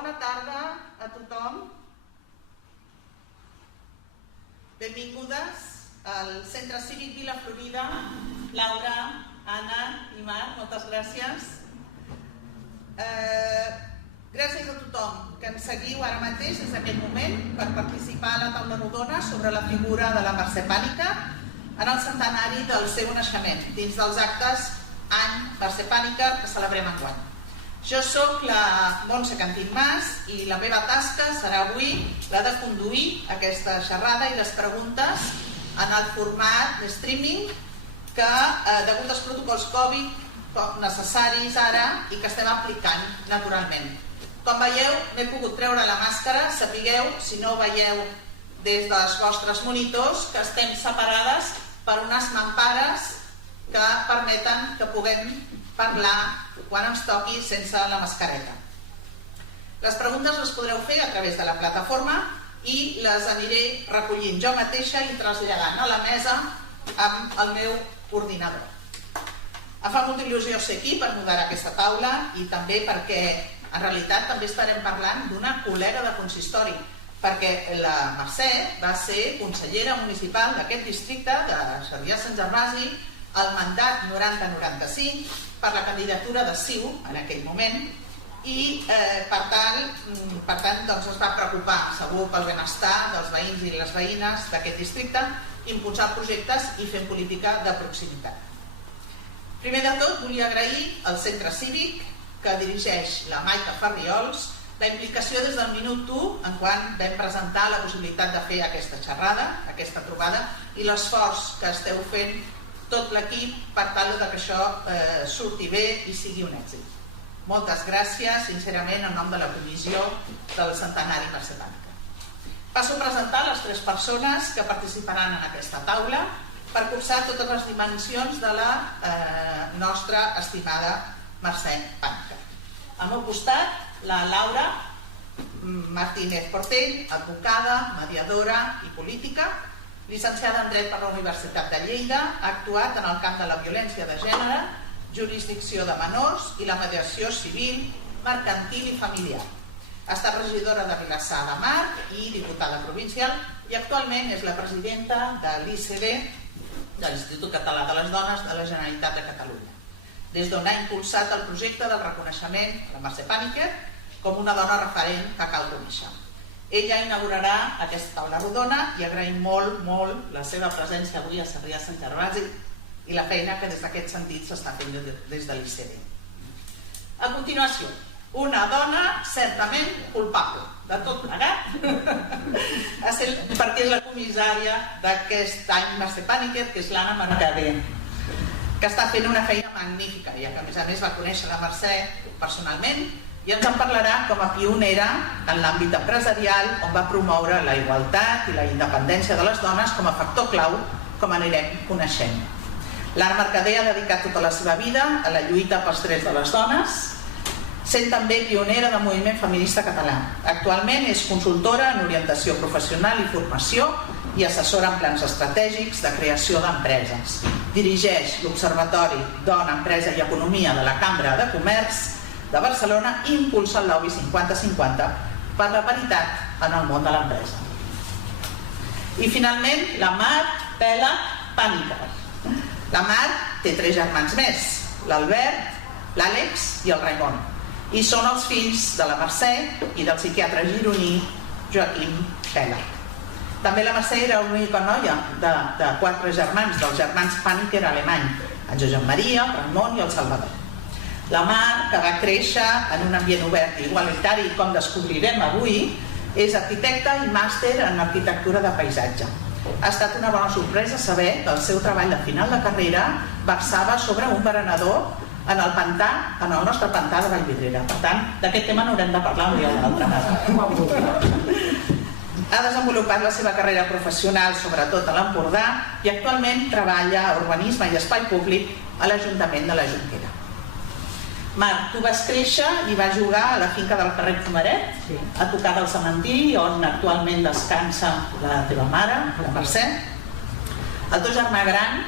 Bona tarda a tothom. Benvingudes al Centre Cívic Vila Florida. Laura, Anna i Marc, moltes gràcies. Gràcies a tothom que ens seguiu ara mateix des d'aquest moment per participar a la taula rodona sobre la figura de la Mercè Pàniker en el centenari del seu naixement, dins dels actes Any Mercè Pàniker que celebrem enguany. Jo sóc la Montse Cantín Mas i la meva tasca serà avui la de conduir aquesta xerrada i les preguntes en el format de streaming que, degut als protocols Covid necessaris ara i que estem aplicant naturalment. Com veieu, m'he pogut treure la màscara. Sapigueu, si no ho veieu des dels vostres monitors, que estem separades per unes mampares que permeten que puguem parlar quan ens toqui sense la mascareta. Les preguntes les podreu fer a través de la plataforma i les aniré recollint jo mateixa i traslladant a la mesa amb el meu ordinador. Em fa molta il·lusió ser aquí per moderar aquesta taula i també perquè en realitat també estarem parlant d'una col·lega de consistori, perquè la Mercè va ser consellera municipal d'aquest districte de Sarrià-Sant Gervasi al mandat 90-95 per la candidatura de CiU en aquell moment i per tant doncs, es va preocupar segur pel benestar dels veïns i les veïnes d'aquest districte, impulsar projectes i fer política de proximitat. Primer de tot volia agrair al centre cívic que dirigeix la Maica Farriols la implicació des del minut 1 en quan vam presentar la possibilitat de fer aquesta xerrada, aquesta trobada i l'esforç que esteu fent tot l'equip per tal que això surti bé i sigui un èxit. Moltes gràcies, sincerament, en nom de la comissió del centenari Mercè Pàniker. Passo a presentar les 3 persones que participaran en aquesta taula per cursar totes les dimensions de la nostra estimada Mercè Pàniker. Al meu costat, la Laura Martínez Portell, advocada, mediadora i política, llicenciada en Dret per la Universitat de Lleida, ha actuat en el camp de la violència de gènere, jurisdicció de menors i la mediació civil, mercantil i familiar. Ha estat regidora de Vilassar de Mar i diputada provincial i actualment és la presidenta de l'ICD, de l'Institut Català de les Dones de la Generalitat de Catalunya, des d'on ha impulsat el projecte del reconeixement de la Mercè Pàniker com una dona referent que cal conèixer. Ella inaugurarà aquesta taula rodona i agraïm molt la seva presència avui a Sarrià-Sant Gervasi i la feina que des d'aquest sentit s'està fent des de l'ICD. A continuació, una dona certament culpable de tot plegat, perquè és la comissària d'aquest any Mercè Pàniker, que és l'Anna Mercader, que està fent una feina magnífica, ja que a més va conèixer la Mercè personalment i ens en parlarà com a pionera en l'àmbit empresarial on va promoure la igualtat i la independència de les dones com a factor clau, com anirem coneixent. L'Anna Mercader ha dedicat tota la seva vida a la lluita pels drets de les dones, sent també pionera del moviment feminista català. Actualment és consultora en orientació professional i formació i assessora en plans estratègics de creació d'empreses. Dirigeix l'Observatori Dona, Empresa i Economia de la Cambra de Comerç de Barcelona i impulsa el lobby 50-50 per la paritat en el món de l'empresa. I finalment, la Mar Pela Pàniker. La Mar té 3 germans més, l'Albert, l'Àlex i el Raimon, i són els fills de la Mercè i del psiquiatre gironí Joaquim Pela. També la Mercè era l'única noia de 4 germans, dels germans Pàniker alemany, en Josep Maria, el Ramon i el Salvador. La Mar, que va créixer en un ambient obert i igualitari, com descobrirem avui, és arquitecta i màster en arquitectura de paisatge. Ha estat una bona sorpresa saber que el seu treball de final de carrera versava sobre un berenador en el pantà, en el nostre pantà de Vallvidrera. Per tant, d'aquest tema n'haurem de parlar un dia o l'altre. Ha desenvolupat la seva carrera professional, sobretot a l'Empordà, i actualment treballa a urbanisme i espai públic a l'Ajuntament de la Jonquera. Marc, tu vas créixer i vas jugar a la finca del carrer Comaret, a tocar del cementiri, on actualment descansa la teva mare, la Mercè. El teu germà gran,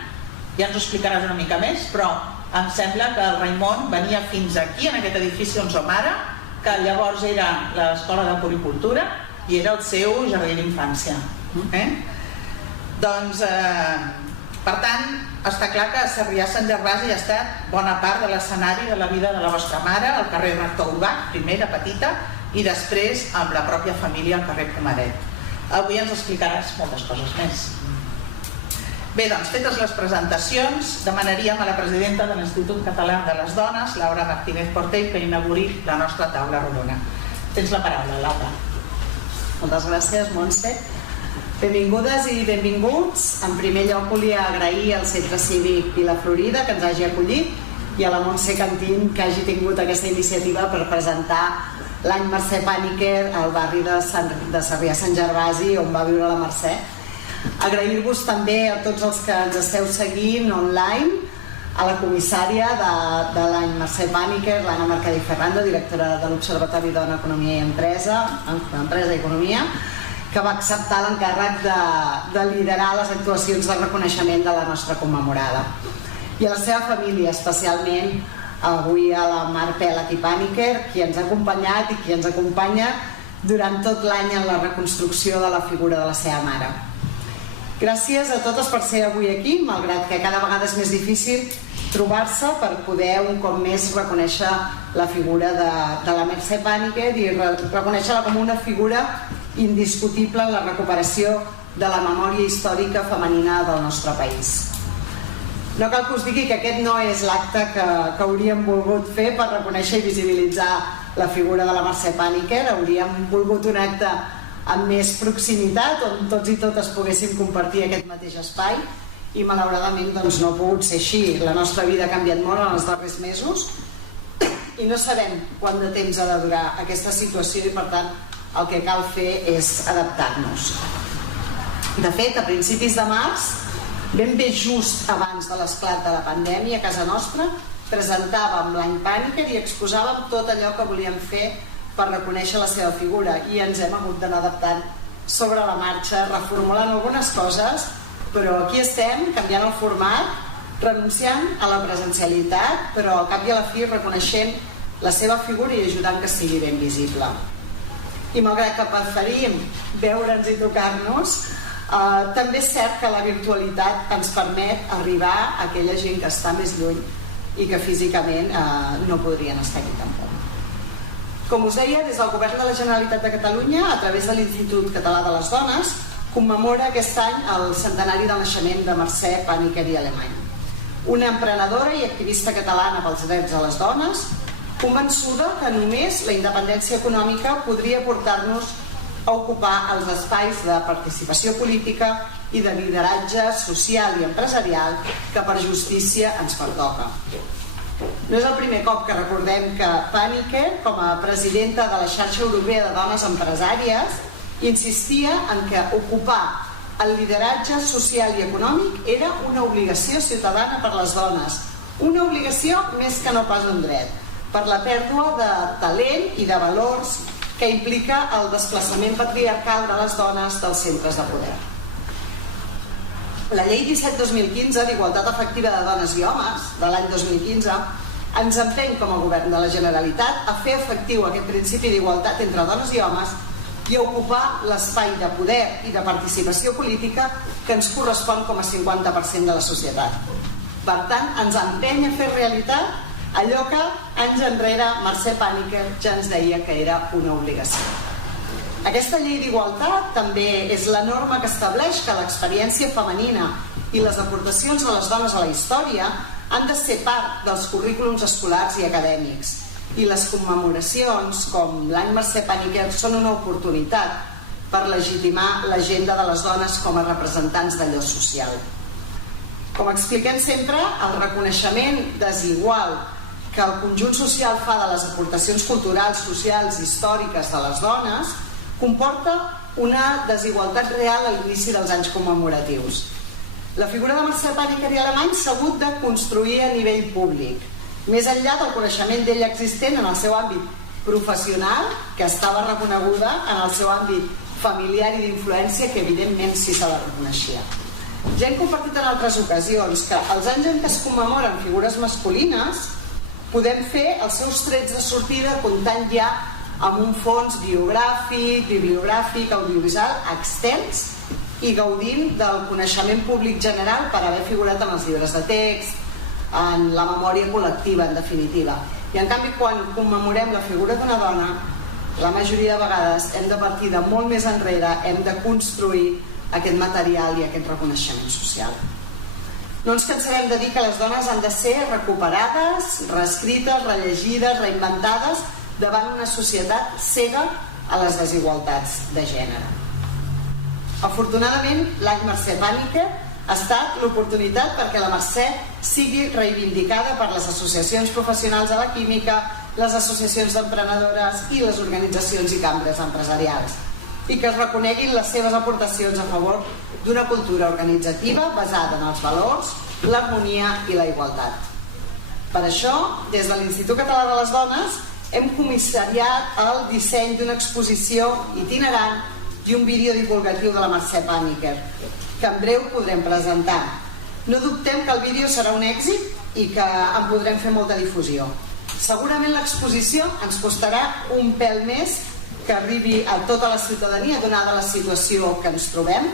ja ens ho explicaràs una mica més, però em sembla que el Raimon venia fins aquí, en aquest edifici on som ara, que llavors era l'escola de puricultura i era el seu jardí d'infància. Doncs, per tant, està clar que Sarrià Sant Gervasi ha estat bona part de l'escenari de la vida de la vostra mare, al carrer Rector Ubach, primer de petita, i després amb la pròpia família al carrer Pomaret. Avui ens explicaràs moltes coses més. Bé, doncs, fetes les presentacions, demanaríem a la presidenta de l'Institut Català de les Dones, Laura Martínez Portell, que inauguri la nostra taula rodona. Tens la paraula, Laura. Moltes gràcies, Montse. Benvingudes i benvinguts. En primer lloc volia agrair al Centre Cívic Vila Florida que ens hagi acollit i a la Montse Cantín que hagi tingut aquesta iniciativa per presentar l'any Mercè Pàniker al barri de Sarrià Sant Gervasi, on va viure la Mercè. Agrair-vos també a tots els que ens esteu seguint online, a la comissària de l'any Mercè Pàniker, l'Anna Mercadí Ferrando, directora de l'Observatori Dona, Economia i Empresa i Economia, que va acceptar l'encàrrec de liderar les actuacions de reconeixement de la nostra commemorada. I a la seva família, especialment avui a la Mar Pèlat i Pàniker, qui ens ha acompanyat i qui ens acompanya durant tot l'any en la reconstrucció de la figura de la seva mare. Gràcies a totes per ser avui aquí, malgrat que cada vegada és més difícil trobar-se per poder un cop més reconèixer la figura de la Mercè Pàniker i reconèixer-la com una figura indiscutible en la recuperació de la memòria històrica femenina del nostre país. No cal que us digui que aquest no és l'acte que hauríem volgut fer per reconèixer i visibilitzar la figura de la Mercè Pàniker. Hauríem volgut un acte amb més proximitat, on tots i totes poguéssim compartir aquest mateix espai, i malauradament no ha pogut ser així. La nostra vida ha canviat molt en els darrers mesos i no sabem quant de temps ha de durar aquesta situació i per tant el que cal fer és adaptar-nos. De fet, a principis de març, ben bé just abans de l'esclat de la pandèmia, a casa nostra presentàvem l'any Pàniker i exposàvem tot allò que volíem fer per reconèixer la seva figura i ens hem hagut d'anar adaptant sobre la marxa, reformulant algunes coses, però aquí estem canviant el format, renunciant a la presencialitat, però al cap i a la fi reconeixent la seva figura i ajudant que sigui ben visible. I malgrat que preferim veure'ns i tocar-nos, també és cert que la virtualitat ens permet arribar a aquella gent que està més lluny i que físicament no podrien estar aquí tampoc. Com us deia, des del Govern de la Generalitat de Catalunya, a través de l'Institut Català de les Dones, commemora aquest any el centenari del naixement de Mercè Pàniker i Alemany. Una emprenedora i activista catalana pels drets de les dones, convençuda que només la independència econòmica podria portar-nos a ocupar els espais de participació política i de lideratge social i empresarial que per justícia ens pertoca. No és el primer cop que recordem que Pàniker, com a presidenta de la Xarxa Europea de Dones Empresàries, insistia en que ocupar el lideratge social i econòmic era una obligació ciutadana per les dones, una obligació més que no pas un dret, per la pèrdua de talent i de valors que implica el desplaçament patriarcal de les dones dels centres de poder. La llei 17-2015 d'Igualtat Efectiva de Dones i Homes, de l'any 2015, ens empeny com a govern de la Generalitat a fer efectiu aquest principi d'igualtat entre dones i homes i a ocupar l'espai de poder i de participació política que ens correspon com a 50% de la societat. Per tant, ens empeny a fer realitat allò que anys enrere Mercè Pàniker ja ens deia que era una obligació. Aquesta llei d'igualtat també és la norma que estableix que l'experiència femenina i les aportacions de les dones a la història han de ser part dels currículums escolars i acadèmics, i les commemoracions, com l'any Mercè Pàniker, són una oportunitat per legitimar l'agenda de les dones com a representants d'allò social. Com expliquem sempre, el reconeixement desigual que el conjunt social fa de les aportacions culturals, socials i històriques de les dones comporta una desigualtat real a l'inici dels anys commemoratius. La figura de Mercè Pàniker i Alemany s'ha hagut de construir a nivell públic, més enllà del coneixement d'ella existent en el seu àmbit professional, que estava reconeguda en el seu àmbit familiar i d'influència, que evidentment sí se la reconeixia. Ja hem compartit en altres ocasions que els anys en què es commemoren figures masculines podem fer els seus trets de sortida comptant ja amb un fons biogràfic, bibliogràfic, audiovisual extens i gaudint del coneixement públic general per haver figurat en els llibres de text, en la memòria col·lectiva, en definitiva. I en canvi, quan commemorem la figura d'una dona, la majoria de vegades hem de partir de molt més enrere, hem de construir aquest material i aquest reconeixement social. No ens cansarem de dir que les dones han de ser recuperades, reescrites, rellegides, reinventades davant una societat cega a les desigualtats de gènere. Afortunadament, l'any Mercè Pàniker ha estat l'oportunitat perquè la Mercè sigui reivindicada per les associacions professionals de la química, les associacions d'emprenedores i les organitzacions i cambres empresarials, i que es reconeguin les seves aportacions a favor d'una cultura organitzativa basada en els valors, l'harmonia i la igualtat. Per això, des de l'Institut Català de les Dones, hem comissariat el disseny d'una exposició itinerant i un vídeo divulgatiu de la Mercè Pàniker, que en breu podrem presentar. No dubtem que el vídeo serà un èxit i que en podrem fer molta difusió. Segurament l'exposició ens costarà un pèl més que arribi a tota la ciutadania, donada la situació que ens trobem,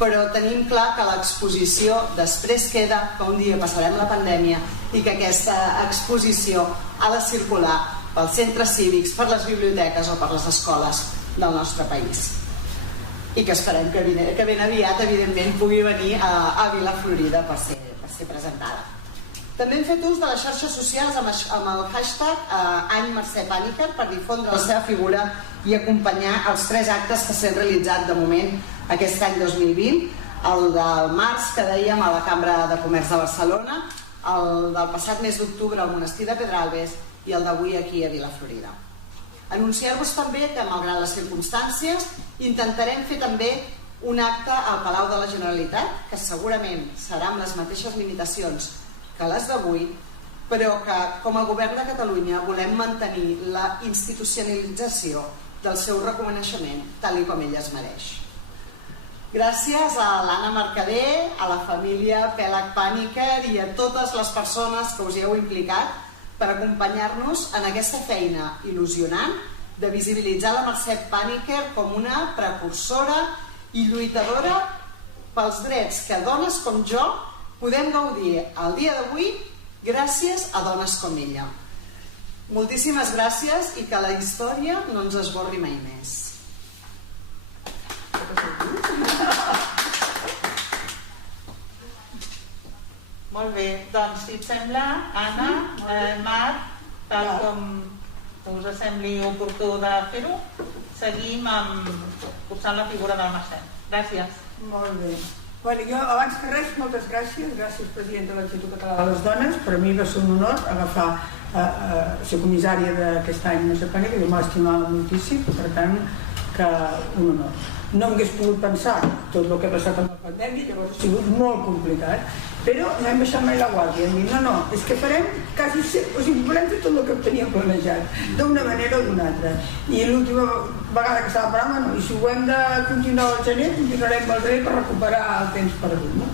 però tenim clar que l'exposició després queda, que un dia passarem la pandèmia i que aquesta exposició ha de circular pels centres cívics, per les biblioteques o per les escoles del nostre país. I que esperem que ben aviat, evidentment, pugui venir a Vilaflorida per ser presentada. També hem fet ús de les xarxes socials amb el hashtag Any Mercè Pàniker per difondre la seva figura i acompanyar els 3 actes que s'han realitzat de moment aquest any 2020, el del març, que dèiem, a la Cambra de Comerç de Barcelona, el del passat mes d'octubre al Monestir de Pedralbes i el d'avui aquí a Vilaflorida. Anunciar-vos també que, malgrat les circumstàncies, intentarem fer també un acte al Palau de la Generalitat, que segurament serà amb les mateixes limitacions que les d'avui, però que, com a Govern de Catalunya, volem mantenir la institucionalització del seu reconeixement tal com ell es mereix. Gràcies a l'Anna Mercader, a la família Pèlag Pàniker i a totes les persones que us hi heu implicat per acompanyar-nos en aquesta feina il·lusionant de visibilitzar la Mercè Pàniker com una precursora i lluitadora pels drets que dones com jo podem gaudir el dia d'avui gràcies a dones com ella. Moltíssimes gràcies i que la història no ens esborri mai més. Molt bé, doncs si et sembla, Anna, Marc, tal com us sembli oportú de fer-ho, seguim posant la figura de la Mercè. Gràcies. Molt bé. Bueno, jo, abans que res, moltes gràcies. Gràcies, president de l'Institut Català de les Dones. Per a mi va ser un honor agafar ser comissària d'aquest any Mercè Pàniker, que jo m'estimava moltíssim, per tant, que un honor. No m'hagués pogut pensar tot el que ha passat amb la pandèmia, llavors ha sigut molt complicat, però no hem baixat mai la guàrdia. Hem dit, no, és que farem quasi sempre, o sigui, volem fer tot el que teníem planejat, d'una manera o d'una altra. I l'última vegada que estava parlant, no, i si ho hem de continuar al gener, continuarem al gener per recuperar el temps perdut. No?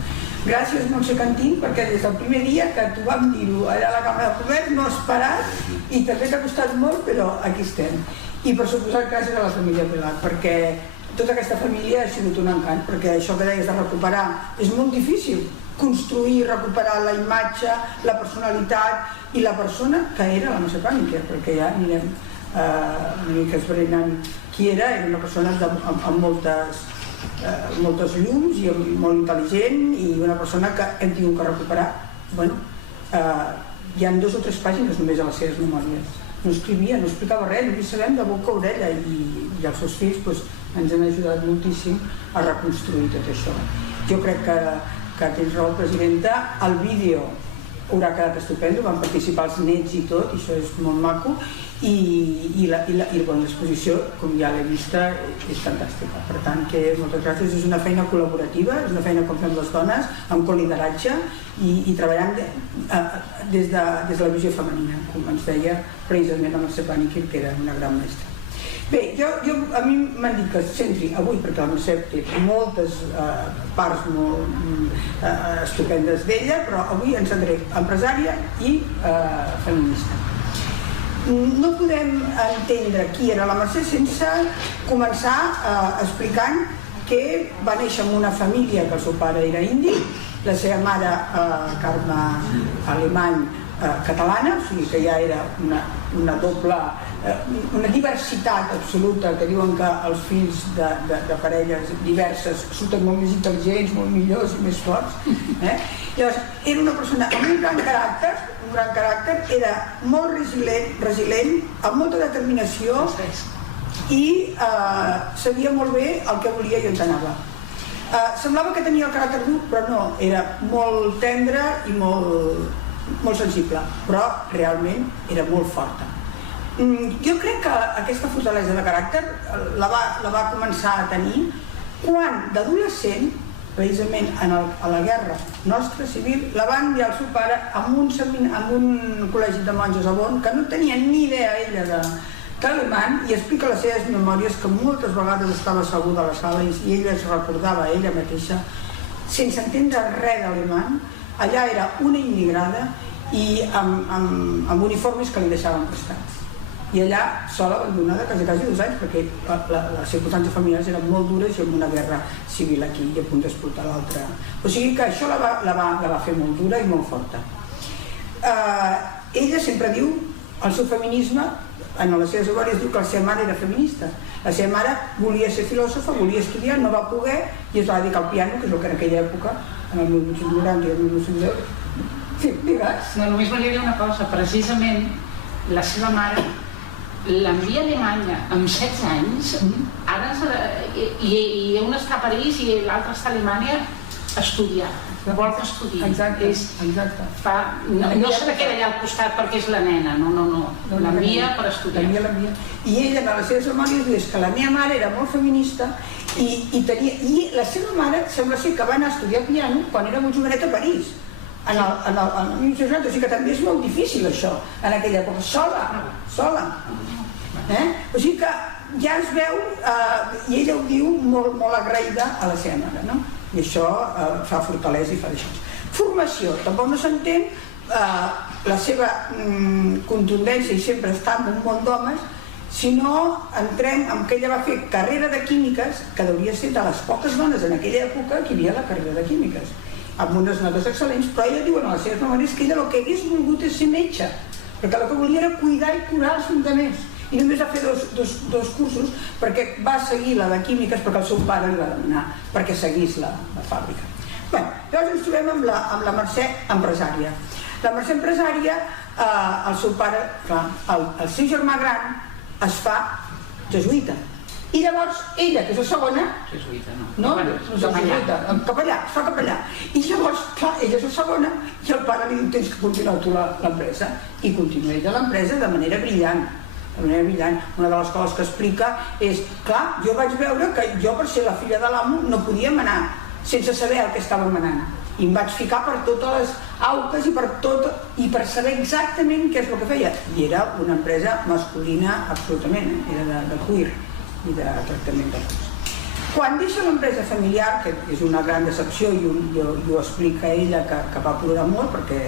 Gràcies, Montse Cantín, perquè des del primer dia que t'ho vam dir-ho allà a la Cambra de Comerç no has parat i també t'ha costat molt, però aquí estem. I per suposat gràcies a la família Pèlag, perquè tota aquesta família ha sigut un encant, perquè això que deies de recuperar és molt difícil, construir, recuperar la imatge, la personalitat i la persona que era la Mercè Pàniker, perquè ja anirem una mica esbrinant qui era una persona amb moltes llums i molt intel·ligent i una persona que hem tingut que recuperar. Bueno, hi ha 2 o 3 pàgines només a les seves memòries. No escrivia, no explicava res, només sabem de boca a orella i els seus fills ens han ajudat moltíssim a reconstruir tot això. Jo crec que tens raó, presidenta, el vídeo haurà quedat estupendo, van participar els nets i tot, i això és molt maco, i l'exposició, com ja l'he vista, és fantàstica. Per tant, moltes gràcies. És una feina col·laborativa, és una feina com fem les dones, amb colideratge i treballant des de la visió femenina, com ens deia precisament la Mercè Pàniker, que era una gran mestra. Bé, a mi m'han dit que es centri avui, perquè la Mercè té moltes parts molt estupendes d'ella, però avui ens centraré empresària i feminista. no podem entendre qui era la Mercè sense començar explicant que va néixer en una família que el seu pare era indi, la seva mare Carme alemany catalana, o sigui que ja era una doble, una diversitat absoluta, que diuen que els fills de parelles diverses surten molt més intel·ligents, molt millors i més forts. Llavors, era una persona amb un gran caràcter, era molt resilient, amb molta determinació i sabia molt bé el que volia i on anava. Semblava que tenia el caràcter dur, però no, era molt tendre i molt sensible, però realment era molt forta. Jo crec que aquesta fortalesa de caràcter la va començar a tenir quan d'adolescent, precisament a la guerra nostra civil, la va enviar el seu pare a un col·legi de monges a Bonn, que no tenia ni idea ella d'alemany, i explica les seves memòries que moltes vegades estava asseguda a la sala i ella es recordava a ella mateixa sense entendre res d'alemany. Allà era una immigrada i amb uniformes que li deixaven prestats, i allà sola, abandonada, quasi 2 anys, perquè les circumstàncies familiars eren molt dures i amb una guerra civil aquí i a punt d'explotar l'altra. O sigui que això la va fer molt dura i molt forta. Ella sempre diu, el seu feminisme, en les seves memòries diu que la seva mare era feminista. La seva mare volia ser filòsofa, volia estudiar, no va poder i es va dedicar al piano, que és el que en aquella època, en el 1890 i el 1910, sí, digues. No, només volia dir una cosa, precisament la seva mare l'envia a Alemanya amb 16 anys, ara i un està a París i l'altre està a Alemanya a estudiar, vol que estudi. Exacte. No se la queda allà al costat perquè és la nena, no, l'envia per estudiar. I ella en les seves memòries diu que la meva mare era molt feminista i la seva mare sembla ser que va anar a estudiar piano quan era molt joveneta a París, en el 1960, o sigui que també és molt difícil això, en aquella època, sola. O sigui que ja es veu, i ella ho diu molt agraïda a la seva mare, no? I això fa fortalesa i fa d'això. Formació, tampoc no s'entén la seva contundència i sempre està en un món d'homes, si no entrem en que ella va fer carrera de químiques, que hauria de ser de les poques dones en aquella època que hi havia la carrera de químiques, amb unes notes excel·lents, però ella diu en les seves memòries que ella el que hagués volgut és ser metge, perquè el que volia era cuidar i curar els altres. I només va fer dos cursos perquè va seguir la de químiques perquè el seu pare li va demanar perquè seguís la fàbrica. Llavors ens trobem amb la Mercè empresària. La Mercè empresària, el seu pare, el seu germà gran es fa jesuïta. I llavors ella, que és la segona... Jesuïta, no, capellà, es fa capellà. I llavors, clar, ella és la segona i el pare li diu tens que continuar tu l'empresa. I continua ella l'empresa de manera brillant. Una de les coses que explica és, clar, jo vaig veure que jo per ser la filla de l'amo no podia manar sense saber el que estava manant i em vaig ficar per totes les auques i per saber exactament què és el que feia, i era una empresa masculina absolutament, era de cuir i de tractament de cos. Quan deixa l'empresa familiar, que és una gran decepció i ho explica ella que va plorar molt perquè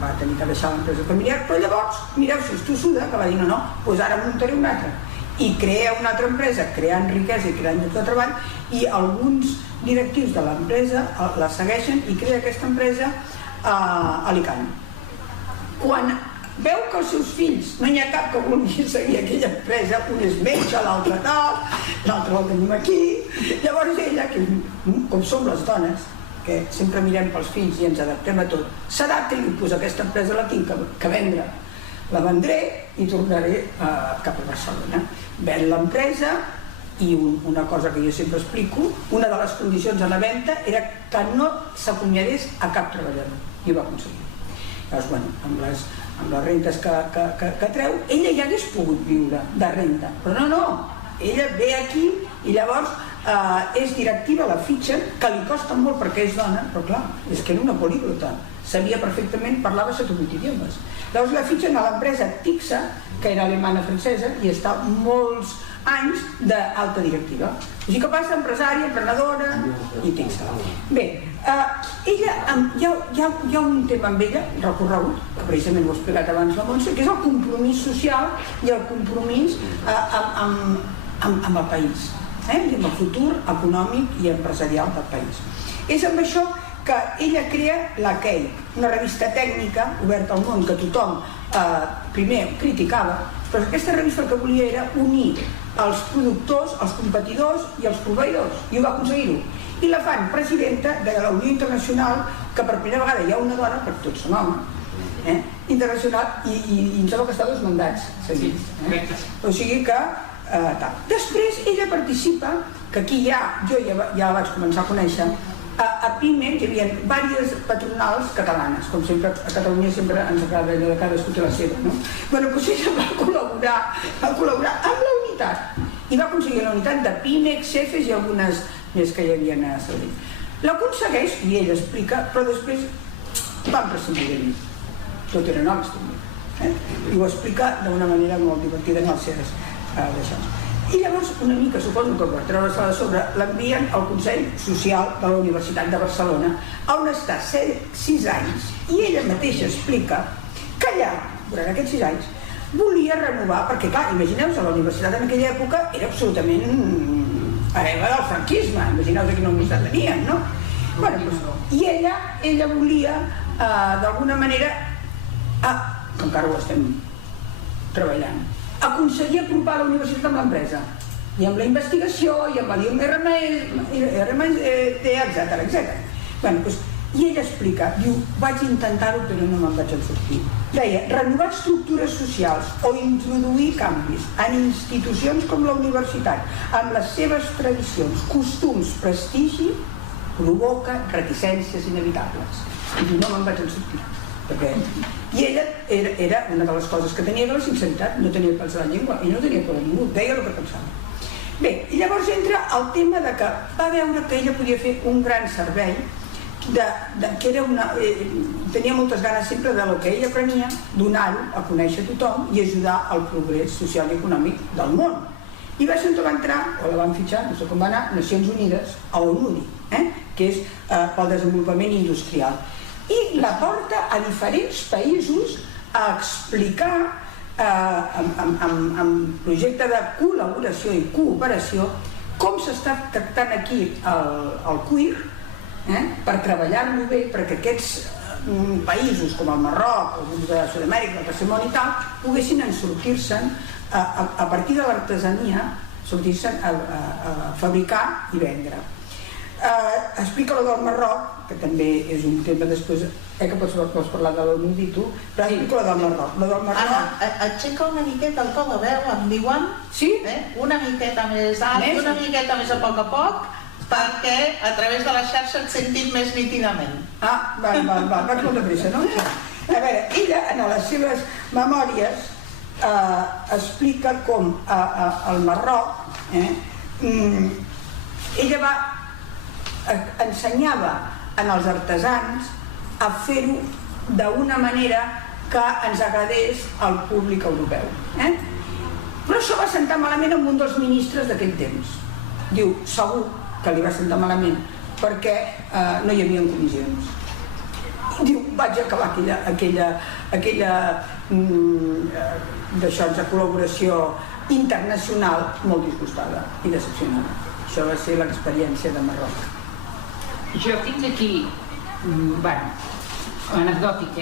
va tenir que deixar l'empresa familiar, però llavors, mireu si és tossuda, que va dir no, doncs ara muntaré una altra. I crea una altra empresa, creant riquesa i creant llocs de treball, i alguns directius de l'empresa la segueixen i crea aquesta empresa a Alicant. Quan veu que els seus fills no hi ha cap que vulgui seguir aquella empresa, un és metge, l'altre tal, l'altre el tenim aquí, llavors ella, com som les dones, que sempre mirem pels fills i ens adaptem a tot, s'adapta i diu, aquesta empresa la tinc que vendre, la vendré i tornaré cap a Barcelona. Ven l'empresa i una cosa que jo sempre explico, una de les condicions a la venda era que no s'acomiadés a cap treballador, i ho va aconseguir. Llavors, amb les rentes que treu, ella ja hagués pogut viure de renta, però no, ella ve aquí i llavors és directiva, la fitxa, que li costa molt perquè és dona, però clar, és que era una políglota, sabia perfectament, parlava 7 o 8 idiomes. Llavors la fitxen a l'empresa Tixa, que era alemana francesa, i està molts anys d'alta directiva. O sigui que passa empresària, emprenedora i fixa. Bé, ella, hi ha un tema amb ella, recorregut, que precisament ho ha explicat abans la Montse, que és el compromís social i el compromís amb el país, i amb el futur econòmic i empresarial del país. És amb això que ella crea la Cake, una revista tècnica oberta al món que tothom primer criticava, però aquesta revista el que volia era unir els productors, els competidors i els proveïdors, i ho va aconseguir-ho. I la fan presidenta de la Unió Internacional, que per primera vegada hi ha una dona, perquè tots són homes, internacional, i em sembla que està 2 mandats seguits. O sigui que, tal. Després ella participa, que aquí jo ja la vaig començar a conèixer, a PIME hi havia diverses patronals catalanes, com sempre a Catalunya sempre ens agrada allò de cadascú té la seva, no? Bueno, doncs ella va col·laborar amb la unitat i va aconseguir la unitat de PIME, CEFES i algunes més que hi havia a Sabadell. L'aconsegueix, i ell explica, però després van prescindir d'ell. Tot eren homes també. I ho explica d'una manera molt divertida en els seus d'això. I llavors, una mica, suposo que per treure-se de sobre, l'envien al Consell Social de la Universitat de Barcelona, on està 6 anys, i ella mateixa explica que allà, durant aquests 6 anys, volia renovar, perquè clar, imagineu-vos, la universitat en aquella època era absolutament hereva del franquisme, imagineu-vos quina universitat tenien, no? Bueno, i ella volia, d'alguna manera, que encara ho estem treballant, aconseguir apropar la universitat amb l'empresa, i amb la investigació, i amb l'IRMT, etc. I ella explica, diu, vaig intentar-ho però no me'n vaig en sortir. Deia, renovar estructures socials o introduir canvis en institucions com la universitat, amb les seves tradicions, costums, prestigi, provoca reticències inevitables. I diu, no me'n vaig en sortir. I ella era una de les coses que tenia, la sinceritat, no tenia pels a la llengua i no tenia por a ningú, deia el que pensava. Bé, i llavors entra el tema de que va veure que ella podia fer un gran servei, que tenia moltes ganes sempre de lo que ella aprenia, donar-ho a conèixer tothom i ajudar al progrés social i econòmic del món. I va ser on va entrar, o la van fitxar, no sé com va anar, Nacions Unides, a ONUDI, que és pel desenvolupament industrial. I la porta a diferents països a explicar amb projecte de col·laboració i cooperació com s'està tractant aquí el cuir per treballar-lo bé, perquè aquests països com el Marroc, alguns de Sud-amèrica, el tercer món i tal, poguessin sortir-se'n a partir de l'artesania, sortir-se'n a fabricar i vendre. Explica lo del Marroc, que també és un tema després, que pots parlar de l'ONU tu, però explica lo del Marroc. Anna, aixeca una miqueta el to de veu, em diuen, una miqueta més alt, una miqueta més a poc, perquè a través de la xarxa et sentim més nítidament. Vaig molt de pressa, no? A veure, ella en les seves memòries explica com al Marroc ella ensenyava als artesans a fer-ho d'una manera que ens agradés al públic europeu. Però això va sentar malament amb un dels ministres d'aquell temps. Diu, segur que li va sentar malament, perquè no hi havia comissions. Diu, vaig acabar aquella de col·laboració internacional molt disgustada i decepcionada. Això va ser l'experiència de Marroc. Jo tinc aquí, anecdòtic,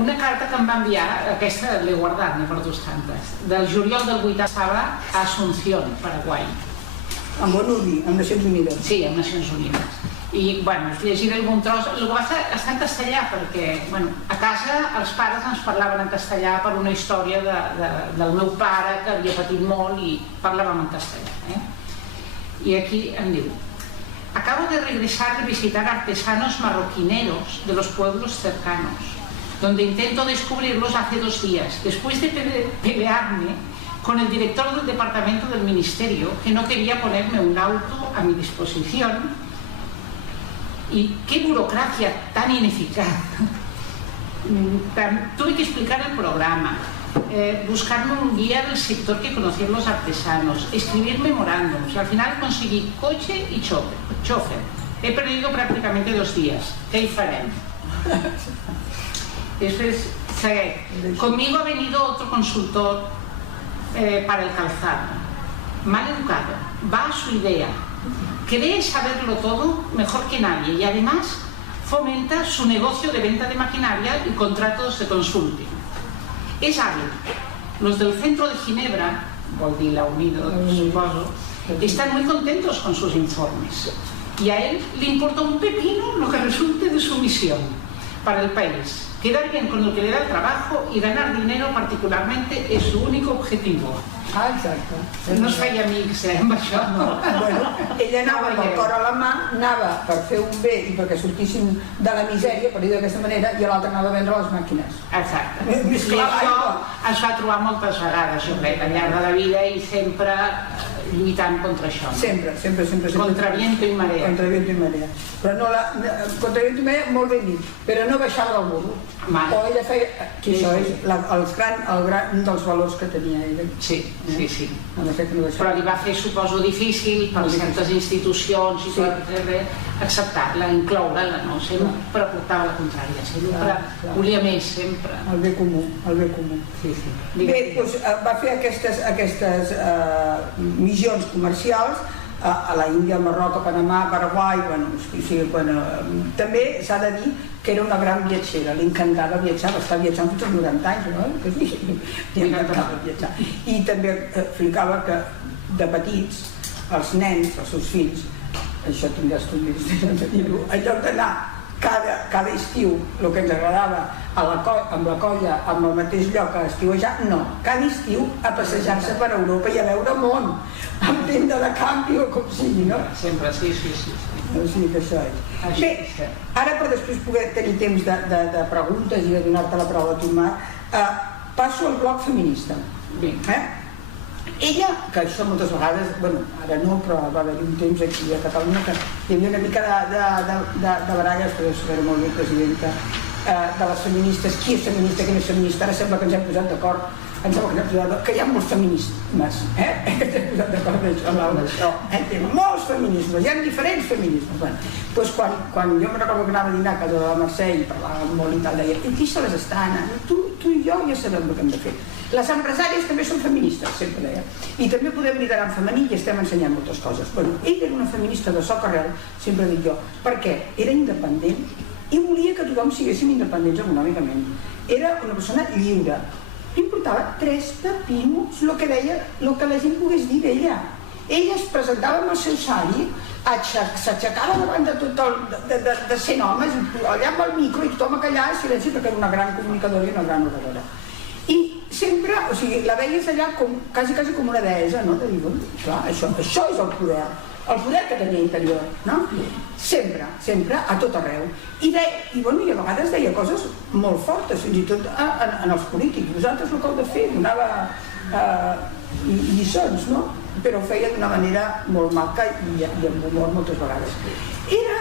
una carta que em va enviar, aquesta l'he guardat, n'he perdut tantes, del juliol del 80 estava a Asunción, Paraguai. Amb ONUDI, amb Nacions Unides. Sí, amb Nacions Unides. I, llegiré algun tros, el que va estar en castellà, perquè a casa els pares ens parlaven en castellà per una història del meu pare que havia patit molt i parlàvem en castellà. Y aquí digo, acabo de regresar de visitar artesanos marroquineros de los pueblos cercanos, donde intento descubrirlos hace 2 días, después de pelearme con el director del departamento del ministerio, que no quería ponerme un auto a mi disposición. Y qué burocracia tan ineficaz. Tuve que explicar el programa, buscarme un guía del sector que conocían los artesanos, escribir memorándums y al final conseguí coche y chofer. He perdido prácticamente 2 días. ¿Qué farem? Después, conmigo ha venido otro consultor para el calzado, mal educado, va a su idea, cree saberlo todo mejor que nadie y además fomenta su negocio de venta de maquinaria y contratos de consulting. Es hábil. Los del centro de Ginebra, vol dir la Unido, suposo, están muy contentos con sus informes y a él le importa un pepino lo que resulte de su misión para el país. Quedar bien con el que le da el trabajo y ganar dinero particularmente es su único objetivo. Ah, exacte. No es feia amics, amb això. Bueno, ella anava amb el cor a la mà, anava per fer un bé i perquè sortissin de la misèria, per dir-ho d'aquesta manera, i l'altre anava a vendre les màquines. Exacte. Més I clar, això aigua. es va trobar moltes vegades, jo crec, al llarg de la vida i sempre lluitant contra això. Sempre. Contra viento i marea. Contra viento i marea. Però no contra viento i marea, molt ben dit, però no baixava del burro. Mai. O ella feia... Que això és un dels valors que tenia ella. Sí. En efecte, no Però li va fer, suposo, difícil per certes institucions i per acceptar-la, incloure-la, no? Sempre portava la contrària, sempre volia més, sempre. El bé comú. Sí. Bé, doncs va fer aquestes missions comercials a la Índia, al Marroc, a Panamà, a Paraguai, també s'ha de dir que era una gran viatgera, li encantava viatjar, va estar viatjant fins als 90 anys, no? Li encantava viatjar. I també explicava que de petits, els nens, els seus fills, això tinc estudis de dir-ho, en lloc d'anar cada estiu, el que ens agradava, amb la colla, amb el mateix lloc a estiuejar, no, cada estiu a passejar-se per Europa i a veure món, amb tenda de campi o com sigui, no? Sempre, sí. O sigui que això és. Bé, ara per després poder tenir temps de preguntes i de donar-te la paraula a tu, Mar, passo al bloc feminista. Bé. Ella, que això moltes vegades, bueno, ara no, però va haver-hi un temps aquí a Catalunya que hi havia una mica de baralles, però era molt bé, presidenta, de les feministes, qui és feminista, qui no és feminista, ara sembla que ens hem posat d'acord, que hi ha molts feminismes, ens hem posat d'acord d'això, molts feminismes, hi ha diferents feminismes. Doncs quan jo me recordo que anava a dinar a casa de la Mercè i parlàvem molt i tal, deia, i qui se les està anant? Tu i jo ja sabem el que hem de fer. Les empresàries també són feministes, sempre deia, i també podem liderar en femení i estem ensenyant moltes coses. Ella era una feminista de soc arrel, sempre dic jo, perquè era independent i volia que tothom siguéssim independents econòmicament. Era una persona lliure. Li importava 3 pepinos el que deia, el que la gent pogués dir d'ella. Ella es presentava amb el seu sari, s'aixecava davant de tot de 100 homes, allà amb el micro i tothom a callar en silenci perquè era una gran comunicadora i una gran oradora. I sempre, o sigui, la veies allà quasi com una deessa, no? De dir, clar, això és el poder que tenia interior, no? Sempre, a tot arreu. I a vegades deia coses molt fortes, fins i tot en els polítics. Vosaltres el que heu de fer, donava lliçons, no? Però ho feia d'una manera molt maca i amb humor moltes vegades. Era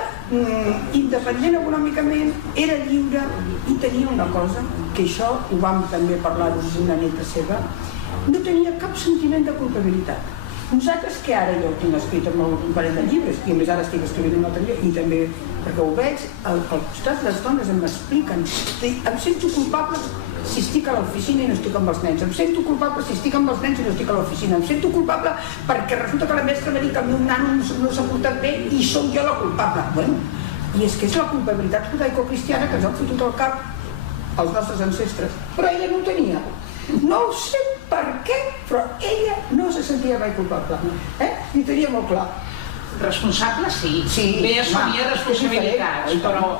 independent econòmicament, era lliure i tenia una cosa, que això ho vam també parlar d'una neta seva, no tenia cap sentiment de culpabilitat. Nosaltres, que ara jo tinc escrit amb un parell de llibres, i a més ara estic escrivint un altre llibre, i també perquè ho veig, al costat les dones em expliquen, em sento culpable si estic a l'oficina i no estic amb els nens, em sento culpable si estic amb els nens i no estic a l'oficina, em sento culpable perquè resulta que la mestra m'ha dit que el meu nano no s'ha portat bé i sóc jo la culpable. Bueno, i és que és la culpabilitat judaico-cristiana que ens han fotut al cap els nostres ancestres, però ella no ho tenia. No ho sé per què, però ella no se sentia mai culpable, i ho tenia molt clar. Responsable, sí. Bé, assumia responsabilitats, però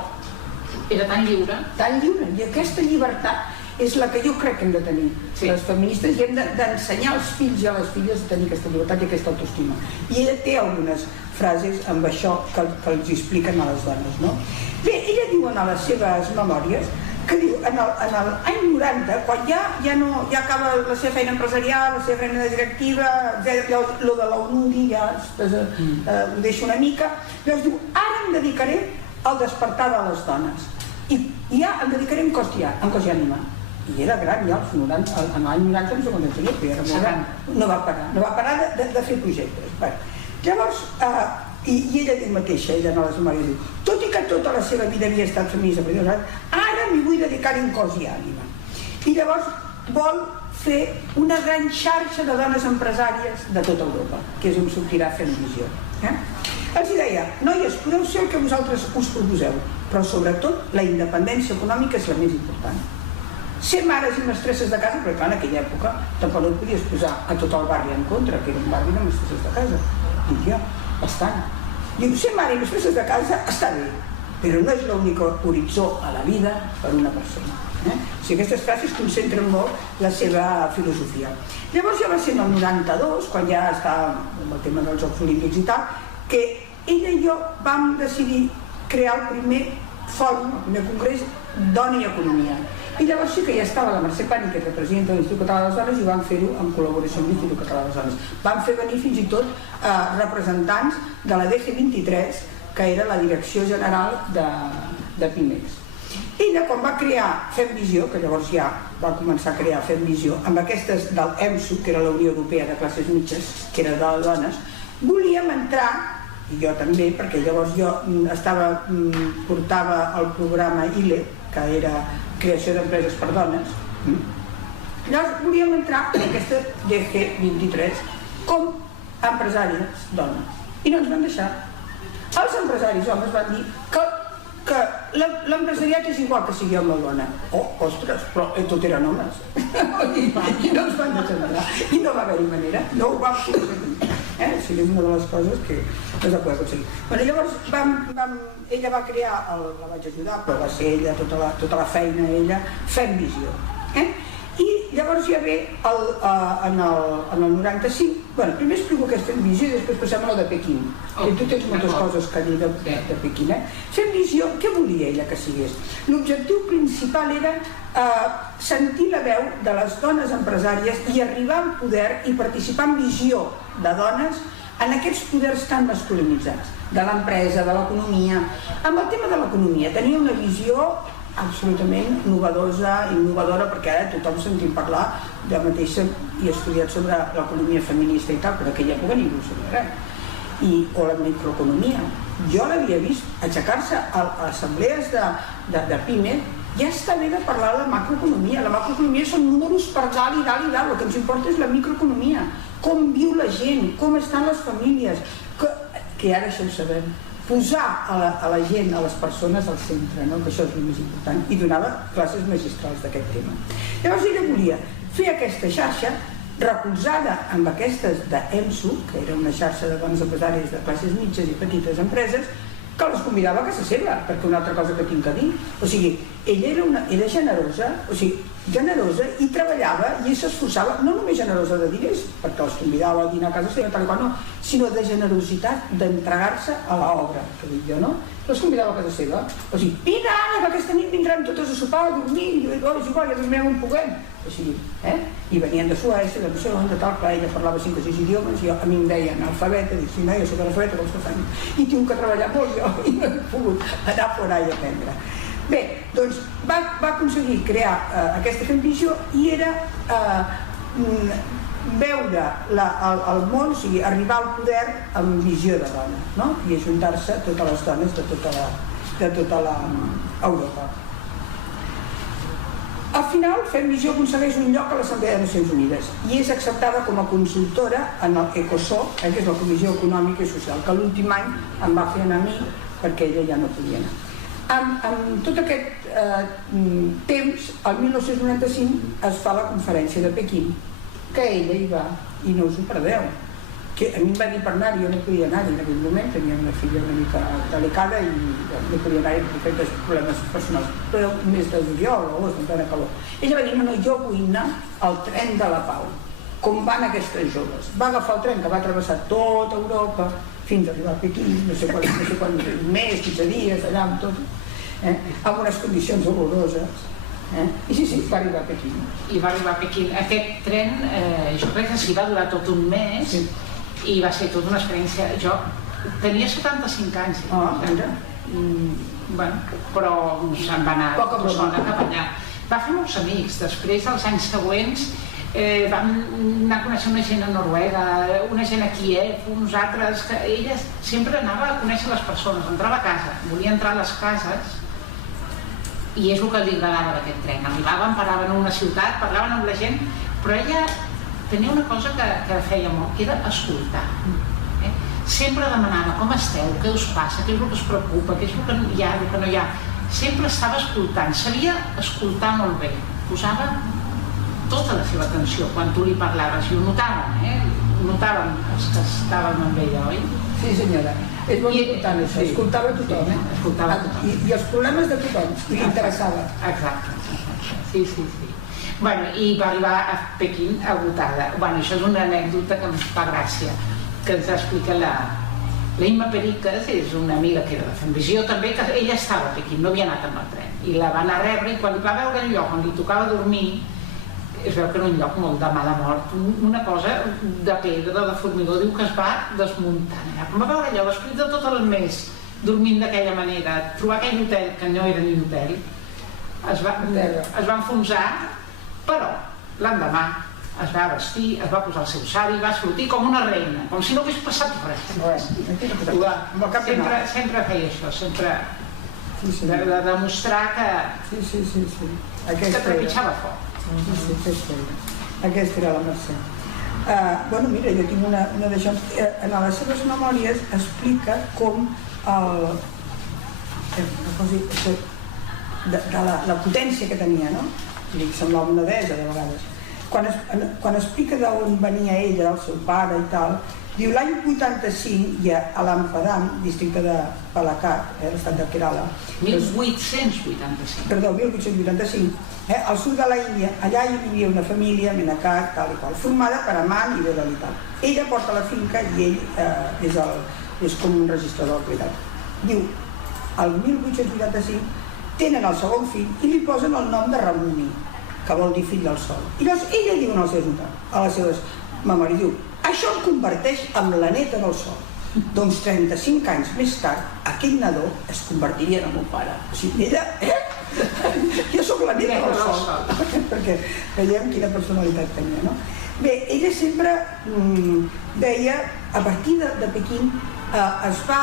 era tan lliure. Tan lliure, i aquesta llibertat és la que jo crec que hem de tenir, les feministes, i hem d'ensenyar als fills i a les filles a tenir aquesta llibertat i aquesta autoestima. I ella té algunes frases amb això que els expliquen a les dones, no? Bé, ella diu en les seves memòries que diu, en l'any 90, quan ja acaba la seva feina empresarial, la seva feina directiva, lo de l'UNUDI ja ho deixo una mica, llavors diu, ara em dedicaré al despertar de les dones i ja em dedicaré en cos i ànima. i era gran ja, en l'any 90 no sé quan tenia, però era molt gran. No va parar de fer projectes. Llavors, i ella diu mateixa, ella no les memòries, diu, tot i que tota la seva vida havia estat feminista, ara m'hi vull dedicar-hi en cos i ànima. I llavors vol fer una gran xarxa de dones empresàries de tota Europa, que és on sortirà Fem Visió. Els deia, noies, podeu ser el que vosaltres us proposeu, però sobretot la independència econòmica és la més important. Ser mares i mestresses de casa, perquè clar, en aquella època tampoc no et podies posar a tot el barri en contra, que era un barri de mestresses de casa. Dic jo, bastant. Diu, ser mare i mestresses de casa està bé, però no és l'únic horitzó a la vida per una persona. O sigui, aquestes frases concentren molt la seva filosofia. Llavors ja va ser en el 92, quan ja estava amb el tema dels Jocs Olímpics i tal, que ella i jo vam decidir crear el primer fòrum, el primer congrés Dona i Economia. I llavors sí que ja estava la Mercè Pani, que era presidenta de l'Institut Català de les Dones, i vam fer-ho en col·laboració amb l'Institut Català de les Dones. Vam fer venir fins i tot representants de la DG23, que era la Direcció General de Pimex. Ella, quan va crear Fem Visió, que llavors ja va començar a crear Fem Visió, amb aquestes del EMSU, que era la Unió Europea de Classes Mitges, que era de les dones, volíem entrar, i jo també, perquè llavors jo portava el programa ILE, que era Creació d'Empreses per Dones. Llavors volíem entrar en aquesta DG23 com empresàries dones. I no ens van deixar. Els empresaris homes van dir que l'empresariat és igual que sigui home o dona. Oh, ostres, però tot eren homes. I no ens van deixar entrar. I no va haver-hi manera. No ho vam aconseguir. És una de les coses que no es va poder aconseguir. Bueno, llavors ella va crear, la vaig ajudar, però va ser ella, tota la feina, ella, Fem Visió. I llavors ja ve en el 95, bueno, primer explico què és Fem Visió i després passem a la de Pequín. Tu tens moltes coses que dir de Pequín. Fem Visió, què volia ella que sigués? L'objectiu principal era sentir la veu de les dones empresàries i arribar al poder i participar en visió de dones en aquests poders tan masculinitzats, de l'empresa, de l'economia. Amb el tema de l'economia tenia una visió absolutament innovadora, perquè ara tothom sentim parlar, jo mateixa he estudiat sobre l'economia feminista i tal, però en aquella època ningú sabia res. O la microeconomia. Jo l'havia vist aixecar-se a assemblees de PIME. Ja està bé de parlar de macroeconomia. La macroeconomia són números per dalt i dalt i dalt. El que ens importa és la microeconomia. Com viu la gent, com estan les famílies, que ara això ho sabem. Posar a la gent, a les persones al centre, que això és el més important, i donava classes magistrals d'aquest tema. Llavors ella volia fer aquesta xarxa recolzada amb aquestes d'EMSU, que era una xarxa de dones empresàries de classes mitges i petites empreses, que les convidava a casa seva, perquè una altra cosa que tinc a dir. O sigui, ella era generosa, i treballava i s'esforçava, no només generosa de diners, perquè els convidava a dinar a casa seva, tal qual no, sinó de generositat, d'entregar-se a l'obra, que dic jo, no? Les convidava a casa seva. O sigui, vine Anna, que aquesta nit vindrem totes a sopar, a dormir, i és igual, ja dormirem on puguem. O sigui, i venien de Suècia, de no sé on, de tal, clar, ella parlava 5 o 6 idiomes, i a mi em deien analfabeta, dic, sí, no, jo soc analfabeta, com s'ho fan? I tinc que treballar molt jo, i no he pogut anar fora i aprendre. Bé, doncs va aconseguir crear aquesta Fem Visió i era veure el món, o sigui, arribar al poder amb visió de dona, no? I ajuntar-se totes les dones de tota l'Europa. Al final, Fem Visió aconsegueix un lloc a l'Assemblea de Nacions Unides i és acceptada com a consultora en l'ECOSOC, que és la Comissió Econòmica i Social, que l'últim any em va fer anar a mi perquè ella ja no podia anar. En tot aquest temps, el 1995 es fa la conferència de Pequín, que ella hi va i no us ho perdeu. Que a mi em va dir per anar-hi, jo no podia anar-hi en aquell moment, tenia una filla una mica delicada i no podia anar-hi per diferents problemes personals, però el mes de juliol o agost, en plena calor. Ella va dir, no, jo vull anar al tren de la pau, com van aquestes joves. Va agafar el tren que va travessar tota Europa fins a arribar a Pequín, no sé quants més, 15 dies, allà amb tot, amb unes condicions horroroses. I sí, va arribar a Pequín. I va arribar a Pequín. Aquest tren, jo crec que s'hi va durar tot un mes i va ser tota una experiència. Jo tenia 75 anys. Mira. Bueno, però se'n va anar sola cap allà. Va fer molts amics. Després, els anys següents, vam anar a conèixer una gent a Noruega, una gent a Kíev, uns altres, que ella sempre anava a conèixer les persones, entrava a casa, volia entrar a les cases, i és el que li agradava d'aquest tren. Arribaven, paraven a una ciutat, parlaven amb la gent, però ella tenia una cosa que feia molt, que era escoltar. Sempre demanava com esteu, què us passa, què és el que us preocupa, què és el que hi ha, el que no hi ha. Sempre estava escoltant, sabia escoltar molt bé, posava tota la seva atenció quan tu li parlaves, i ho notaven, ho notaven els que estàvem amb ella, oi? Sí, senyora. És molt important això, escoltava tothom, escoltava tothom. I els problemes de tothom, i li interessava. Exacte, sí. Bueno, i va arribar a Pequín agotada. Bueno, això és una anècdota que em fa gràcia, que ens explica la Imma Periques, és una amiga que era de Fenvisió també, que ella estava a Pequín, no havia anat amb el tren, i la va anar a rebre, i quan va veure el lloc on li tocava dormir, es veu que era un lloc molt de mala mort, una cosa de pedra, de formigó, diu que es va desmuntant. Quan va veure allò, després de tot el mes dormint d'aquella manera, trobar aquell hotel, que no era ni hotel, es va enfonsar, però l'endemà es va vestir, es va posar el seu sari, va sortir com una reina, com si no hagués passat res. Sempre feia això, sempre de demostrar que trepitjava fort. Sí, aquesta era la Mercè. Bueno, mira, jo tinc una d'això. En les seves memòries explica com la potència que tenia, no? Semblava una deessa de vegades. Quan explica d'on venia ella, del seu pare i tal, diu l'any 85 hi ha a l'Ampadam, districte de Palakkad, l'estat de Kerala. 1885. Perdó, 1885. Al sud de la Índia, allà hi vivia una família, Menakat, tal i qual, formada per amant i vedalitat. Ella porta la finca i ell és com un registrador de propietat. Diu, el 1885 tenen el segon fill i li posen el nom de Ramuni, que vol dir fill del sol. I llavors ella diu a les seves memòries, diu, això em converteix en la neta del sol. Doncs 35 anys més tard, aquell nadó es convertiria en el meu pare. O sigui, ella, jo sóc la neta del sol. Perquè veiem quina personalitat tenia, no? Bé, ella sempre deia, a partir de Pequín, es va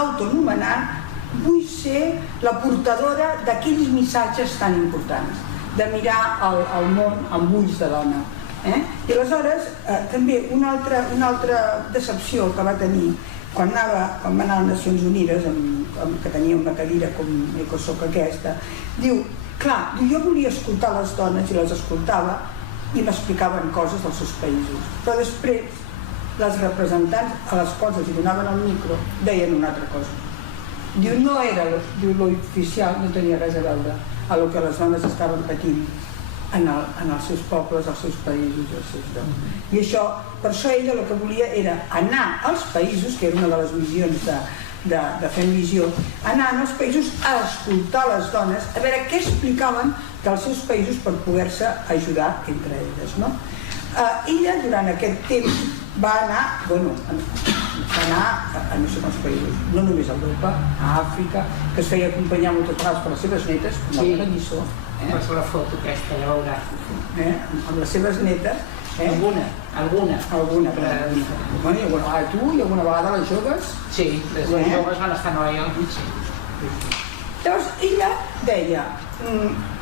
autoanomenar vull ser la portadora d'aquells missatges tan importants, de mirar el món amb ulls de dona. I aleshores també una altra decepció que va tenir quan va anar a les Nacions Unides, que tenia una cadira com ECOSOC aquesta, diu, clar, jo volia escoltar les dones i les escoltava i m'explicaven coses dels seus països, però després les representants a les quals els donaven el micro deien una altra cosa. Diu, no era, diu, l'oficial no tenia res a veure a lo que les dones estaven patint en els seus pobles, als seus països, als seus llocs. I això, per això ella el que volia era anar als països, que era una de les missions de Fenvisió, anar als països a escoltar les dones, a veure què explicaven dels seus països per poder-se ajudar entre elles, no? Ella, durant aquest temps, va anar, a no sé quants països, no només a Europa, a Àfrica, que es feia acompanyar moltes vegades per les seves netes, com a lliçó. És la foto aquesta, ja veuràs. Amb les seves netes. Alguna. Tu i alguna vegada les joves? Sí, les joves van estar a Nova York. Llavors, ella deia,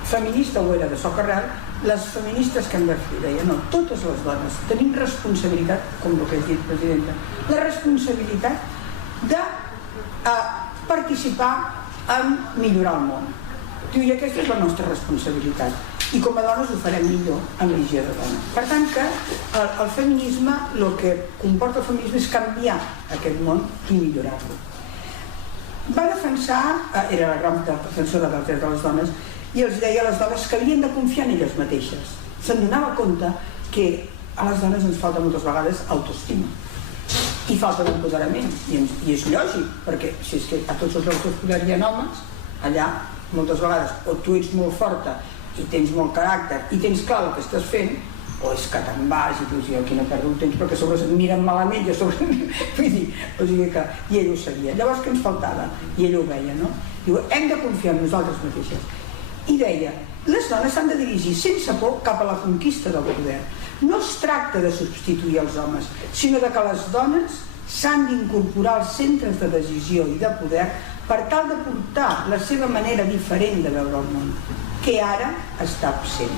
feminista ho era de socarrel, les feministes que han de fer, deia, no, totes les dones tenim responsabilitat, com el que has dit, presidenta, la responsabilitat de participar en millorar el món. Diu, i aquesta és la nostra responsabilitat. I com a dones ho farem millor en visió de dona. Per tant que el feminisme, el que comporta el feminisme és canviar aquest món i millorar-lo. Va defensar, era la gran defensora dels drets de les dones, i els deia a les dones que havien de confiar en elles mateixes. Se'n donava compte que a les dones ens falta moltes vegades autoestima i falta d'empoderament, i és lògic, perquè si és que a tots els llocs de poder hi ha homes, allà moltes vegades o tu ets molt forta i tens molt caràcter i tens clar el que estàs fent, o és que te'n vas i tu dius, aquí no perdo el temps perquè a sobre et miren malament i a sobre... Vull dir, o sigui que... I ell ho sabia. Llavors què ens faltava? I ell ho veia, no? Diu, hem de confiar en nosaltres mateixes. I deia, Les dones s'han de dirigir sense por cap a la conquista del poder. No es tracta de substituir els homes, sinó de que les dones s'han d'incorporar als centres de decisió i de poder per tal de portar la seva manera diferent de veure el món, que ara està absent.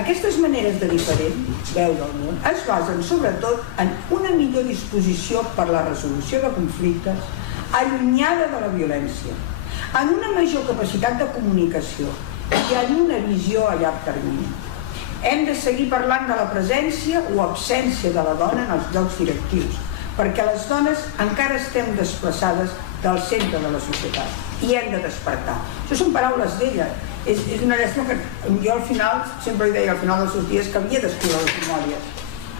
Aquestes maneres de diferent veure el món es basen sobretot en una millor disposició per la resolució de conflictes, allunyada de la violència, en una major capacitat de comunicació i en una visió a llarg termini. Hem de seguir parlant de la presència o absència de la dona en els llocs directius, perquè les dones encara estem desplaçades del centre de la societat i hem de despertar. Això són paraules d'ella. És una llàstima que jo al final, sempre li deia al final dels seus dies que havia d'escriure les memòries.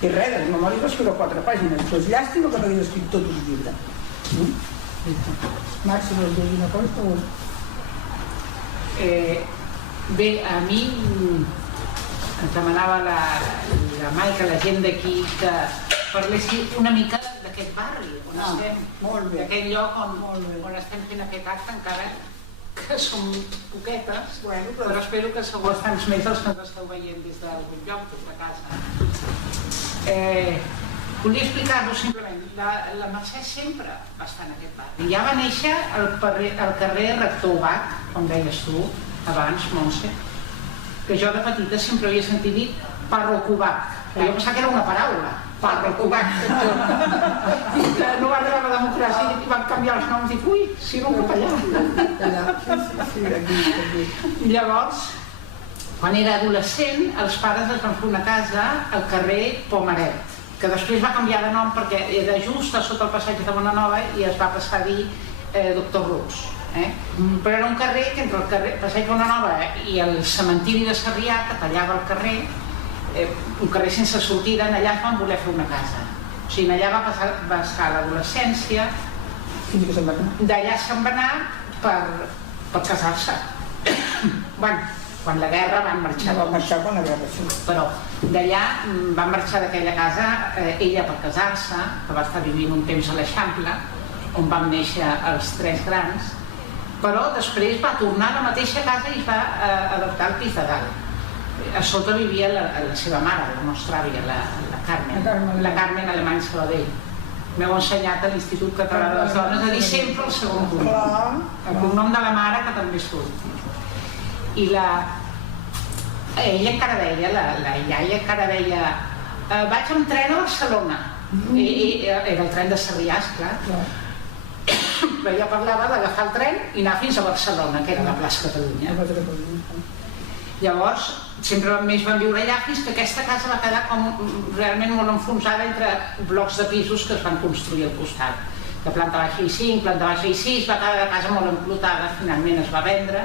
I res, les memòries va escriure 4 pàgines. Això és llàstima que no havia escrit tot un llibre. Marc, si vols dir una cosa, per favor. Bé, a mi ens demanava la Maica, la gent d'aquí, que parlessi una mica d'aquest barri on estem, d'aquest lloc on estem fent aquest acte, encara que som poquetes, però espero que sou bastants més els que ens esteu veient des d'algun lloc, des de casa. Volia explicar-vos simplement, la Mercè sempre va estar en aquest barri. Ja va néixer al carrer Rector Ubach, com deies tu abans, Montse, que jo de petita sempre havia sentit dir Parroc-Ubach. Jo pensava que era una paraula, Parroc-Ubach. No va arribar la democràcia i van canviar els noms i dic, ui, si no cap allà. Llavors, quan era adolescent, els pares es van fer una casa al carrer Pomaret, que després va canviar de nom perquè era just a sota el passatge de Bonanova i es va passar a dir Doctor Rus. Però era un carrer que entre el passeig Bonanova i el cementiri de Sarrià, que tallava el carrer, un carrer sense sortida, allà es van voler fer una casa. O sigui, allà va estar l'adolescència, d'allà se'n va anar per casar-se. Quan la guerra van marxar. Van marxar quan la guerra, sí. Però d'allà van marxar d'aquella casa ella per casar-se, que va estar vivint un temps a l'Eixample, on van néixer els 3 grans, però després va tornar a la mateixa casa i es va adaptar al pis de dalt. A sota vivia la seva mare, la nostra àvia, la Carmen, la Carmen Alemany Sabadell. M'heu ensenyat a l'Institut Català de les Dones a dir sempre el segon cognom. El cognom de la mare, que també surt. I ella encara deia, la iaia encara deia, vaig amb tren a Barcelona. Era el tren de Sarrià, esclar. Però ella parlava d'agafar el tren i anar fins a Barcelona, que era la plaça Catalunya. Llavors, sempre més van viure allà fins que aquesta casa va quedar com realment molt enfonsada entre blocs de pisos que es van construir al costat. De planta baixa i 5, planta baixa i 6, va quedar la casa molt emplotada, finalment es va vendre,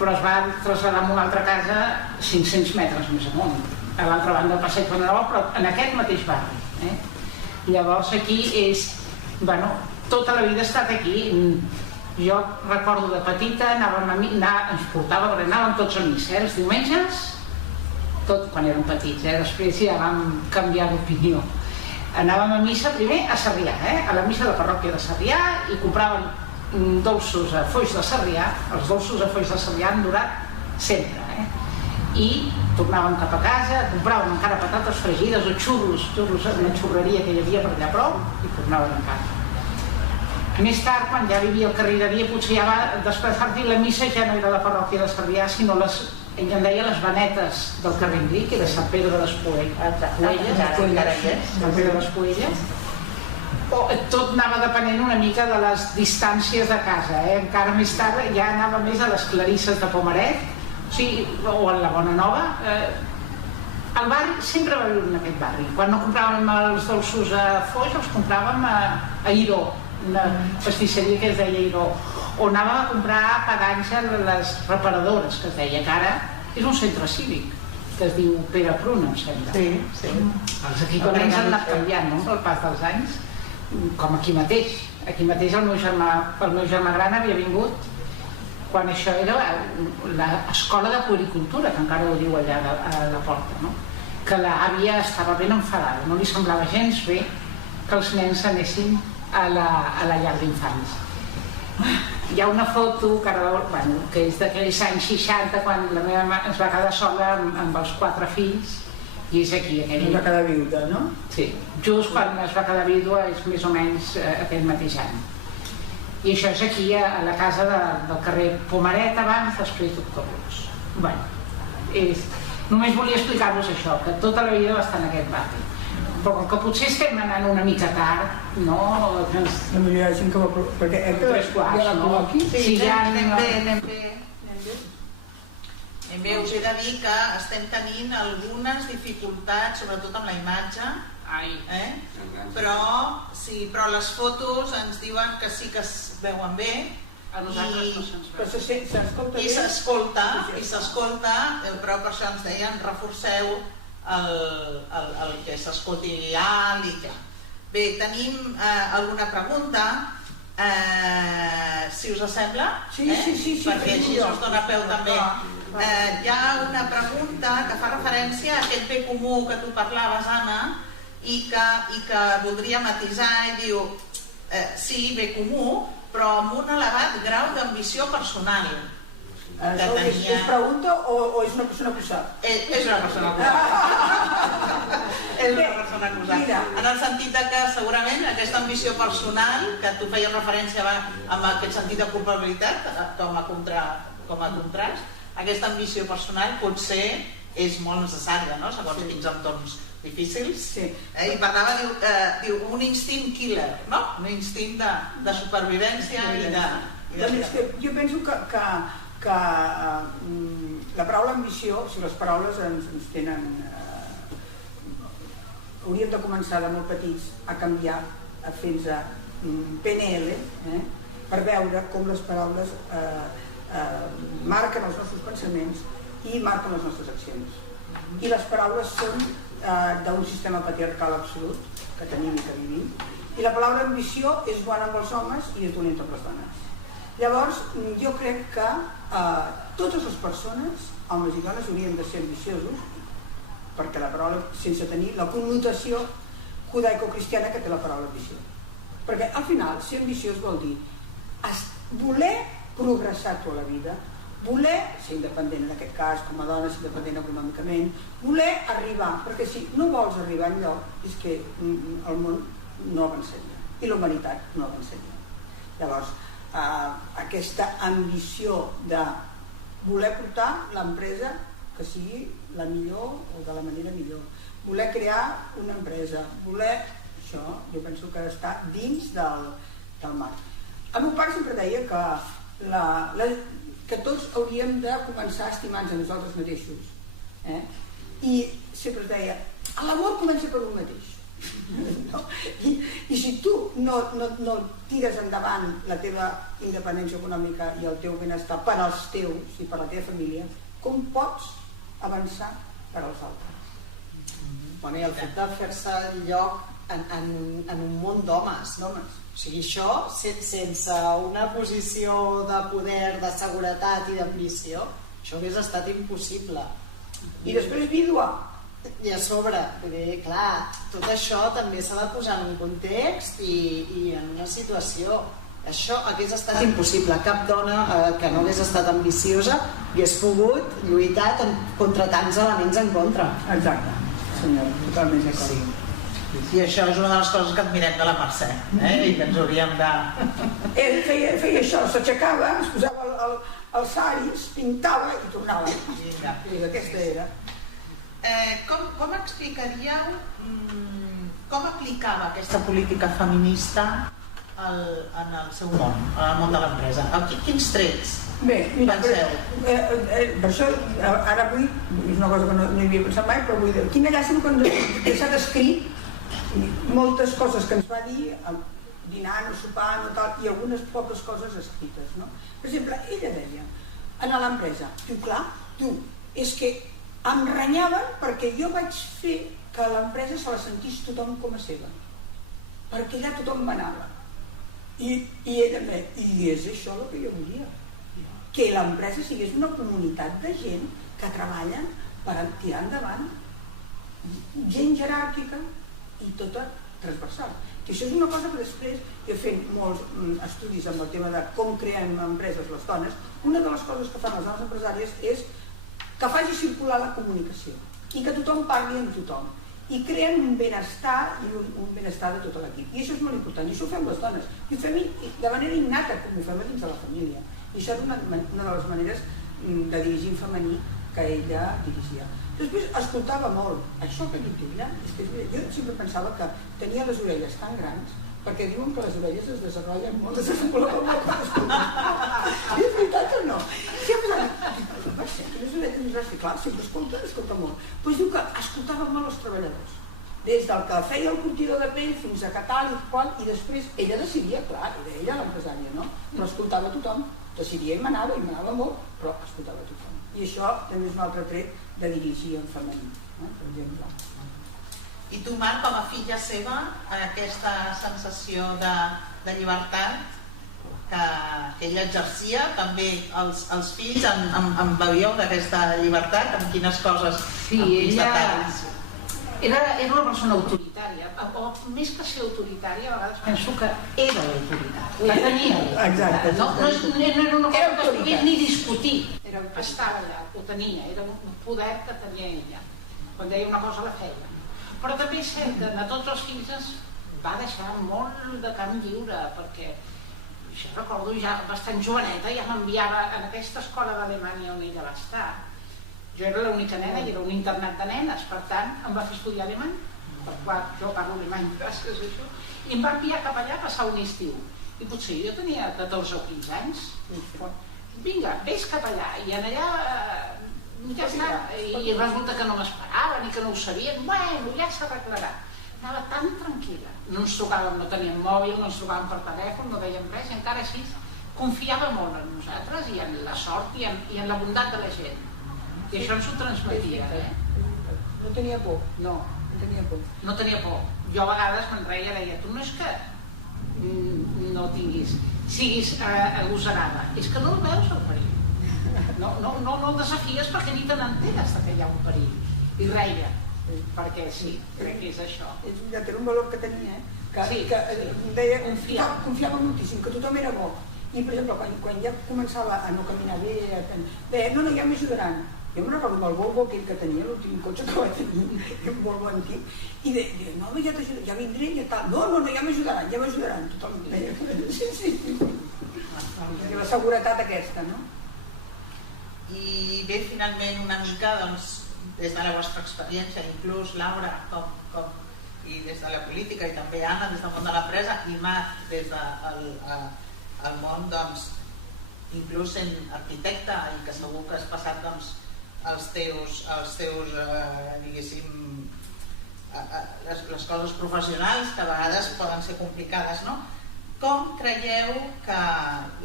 però es va traslladar a una altra casa 500 metres més amunt, a l'altra banda del passeig Bonanova, però en aquest mateix barri. Llavors aquí és, bueno, tota la vida he estat aquí. Jo recordo de petita, ens portava, perquè anàvem tots a missa, els diumenges, tot quan érem petits, després ja vam canviar d'opinió. Anàvem a missa primer a Sarrià, a la missa de la parròquia de Sarrià, i compràvem dolços a Foix de Sarrià. Els dolços a Foix de Sarrià han durat sempre, i tornàvem cap a casa, compràvem encara patates fregides o xurros, una xurreria que hi havia per allà prou, i tornàvem a casa. Més tard, quan ja vivia al carrer de Dia, potser ja va desplaçar-hi la missa, ja no era la parròquia de Sarrià, sinó ella en deia les Benetes del carrer Enric, que era Sant Pere de les Puelles. Tot anava depenent una mica de les distàncies de casa. Encara més tard ja anava més a les Clarisses de Pomaret, o a la Bonanova. El barri sempre va viure en aquest barri. Quan no compràvem els dolços a Foix, els compràvem a Iró, una pastisseria que es deia Iró, on anàvem a comprar pa d'àngel a les reparadores, que es deia, que ara és un centre cívic, que es diu Pere Pruna, em sembla. Sí. Els equipaments han anat canviant, no?, al pas dels anys, com aquí mateix. Aquí mateix el meu germà gran havia vingut quan això era l'escola de puericultura, que encara ho diu allà a la porta, no?, que l'àvia estava ben enfadada, no li semblava gens bé que els nens anessin a la llar d'infants. hi ha una foto que és d'aquells anys 60, quan la meva mare es va quedar sola amb els 4 fills, i és aquí, Es va quedar viuda, no? Sí, just quan es va quedar vídua és més o menys aquell mateix any. I això és aquí, a la casa del carrer Pomaret, abans després Doctor Roux. Només volia explicar-vos això, que tota la vida va estar en aquest barri. Però com que potser estem anant una mica tard, no? La millor hi ha gent que va... Perquè 3 quarts, no? Sí, anem bé. Us he de dir que estem tenint algunes dificultats, sobretot amb la imatge, però les fotos ens diuen que sí que es veuen bé. A nosaltres no se'ns veu. S'escolta bé? I s'escolta, però per això ens deien reforceu el que s'escolti alt i clar. Bé, tenim alguna pregunta, si us sembla? Sí. Perquè així us dona peu també. Hi ha una pregunta que fa referència a aquest bé comú que tu parlaves, Anna, i que voldria matisar i diu, sí, bé comú, però amb un elevat grau d'ambició personal. Això és pregunta o és una persona acusada? És una persona acusada. És una persona acusada. En el sentit que segurament aquesta ambició personal, que tu feies referència amb aquest sentit de culpabilitat com a contrast, aquesta ambició personal potser és molt necessària, no? Segons quins entorns difícils. I parlava, diu, un instint killer, no? Un instint de supervivència i de... Jo penso que la paraula ambició, si les paraules ens tenen... Hauríem de començar de molt petits a canviar fins a PNL, per veure com les paraules marquen els nostres pensaments i marquen les nostres accions. I les paraules són d'un sistema patriarcal absolut que tenim i que vivim, i la paraula ambició és bona amb els homes i és dolenta amb les dones. Llavors, jo crec que totes les persones, homes i dones, haurien de ser ambiciosos, perquè la paraula, sense tenir la connotació judaico-cristiana que té la paraula ambició. Perquè al final, ser ambiciós vol dir voler progressar tota la vida, voler ser independent en aquest cas, com a dona, ser independent econòmicament, voler arribar, perquè si no vols arribar enlloc és que el món no avançaria i la humanitat no avançaria. Llavors, aquesta ambició de voler portar l'empresa que sigui la millor o de la manera millor, voler crear una empresa, això jo penso que està dins del marc. El meu pare sempre deia que tots hauríem de començar a estimar-nos a nosaltres mateixos, i sempre deia, l'amor comença per un mateix. I si tu no tires endavant la teva independència econòmica i el teu benestar per als teus i per la teva família, com pots avançar per als altres? I el fet de fer-se lloc en un món d'homes. O sigui, això sense una posició de poder, de seguretat i d'ambició, això hauria estat impossible. I després vídua. I a sobre, clar, tot això també s'ha de posar en un context i en una situació. Això hagués estat impossible. Cap dona que no hagués estat ambiciosa hagués pogut lluitar contra tants elements en contra. Exacte, senyor, totalment d'acord. I això és una de les coses que admirem de la Mercè, i que ens hauríem de... Ell feia això, s'aixecava, es posava els saris, pintava i tornava. I aquesta era. Com explicaríeu com aplicava aquesta política feminista en el seu món, en el món de l'empresa? Quins trets penseu? Per això, ara avui, és una cosa que no hi havia pensat mai, però vull dir, quina llàstima que s'ha descrit moltes coses que ens va dir, dinant o sopant o tal, i algunes poques coses escrites, no? Per exemple, ella deia, en l'empresa, és que em renyaven perquè jo vaig fer que l'empresa se la sentís tothom com a seva, perquè allà tothom manava. I ella em deia, i és això el que jo volia, que l'empresa sigués una comunitat de gent que treballen per tirar endavant, gent jeràrquica i tota transversal. I això és una cosa que després, jo fent molts estudis amb el tema de com creem empreses les dones, una de les coses que fan les dones empresàries és que faci circular la comunicació i que tothom parli amb tothom i creen un benestar i un benestar de tot l'equip. I això és molt important, i això ho fem les dones, i ho fem de manera innata, com ho fem dins de la família. I això és una de les maneres de dirigir en femení que ella dirigia. Després escoltava molt. Això que ha dit ella, jo sempre pensava que tenia les orelles tan grans, perquè diuen que les orelles es desenvolupen molt, es desenvolupen molt quan escolten. És veritat o no? Sempre va ser que les orelles ens va clar, sempre escolta molt. Doncs diu que escoltava molt els treballadors. Des del que feia el curtidor de pell fins a que tal i qual, i després ella decidia, clar, era ella l'empresària, no? Però escoltava tothom, decidia i manava molt, però escoltava tothom. I això també és un altre tret de dirigir en femení, per exemple. I tu, Marc, com a filla seva, aquesta sensació de llibertat que ella exercia, també els fills en beveu d'aquesta llibertat, amb quines coses era una persona autoritària, o més que ser autoritària, a vegades penso que era l'autoritat, la tenia. Exacte. No era una cosa que es podia ni discutir, estava allà, ho tenia, era un poder que tenia ella, quan deia una cosa la feia. Però també és cert que a tots els fills ens va deixar molt de camp lliure, perquè jo recordo ja bastant joveneta, ja m'enviava en aquesta escola d'Alemanya on ella va estar. Jo era l'única nena i era un internat de nenes, per tant em va fer estudiar alemany, perquè jo parlo alemany gràcies a això, i em va enviar cap allà a passar un estiu. I potser jo tenia 14 o 15 anys. Vinga, vés cap allà, i en allà ja està, i resulta que no m'esperaven i que no ho sabien, bueno, ja s'arreglarà. Anava tan tranquil·la, no ens trucàvem, no teníem mòbil, no ens trucàvem per telèfon, no dèiem res, i encara així confiava molt en nosaltres i en la sort i en la bondat de la gent. I això ens ho transmetia, No tenia por. No tenia por. Jo a vegades me'n deia, tu no és que no siguis agosarada, és que no el veus el perill. No el desafies perquè ni te n'enteres que hi ha un perill. I reia, perquè sí, crec que és això. Era un valor que tenia, que deia, confiava moltíssim, que tothom era bo. I, per exemple, quan ja començava a no caminar bé, deia, no, ja m'ajudaran. Jo me'n recordo amb el Volvo aquell que tenia, l'últim cotxe que va tenir, un Volvo antic, i deia, no, ja t'ajudaré, ja vindré, ja tal. No, ja m'ajudaran, tothom deia. Sí. La seguretat aquesta, no? I bé, finalment, una mica, doncs, des de la vostra experiència, inclús Laura, i des de la política, i també Anna, des del món de l'empresa, i Marc, des del món, doncs, inclús sent arquitecte, i que segur que has passat, doncs, els teus diguéssim, les coses professionals que a vegades poden ser complicades, no? Com creieu que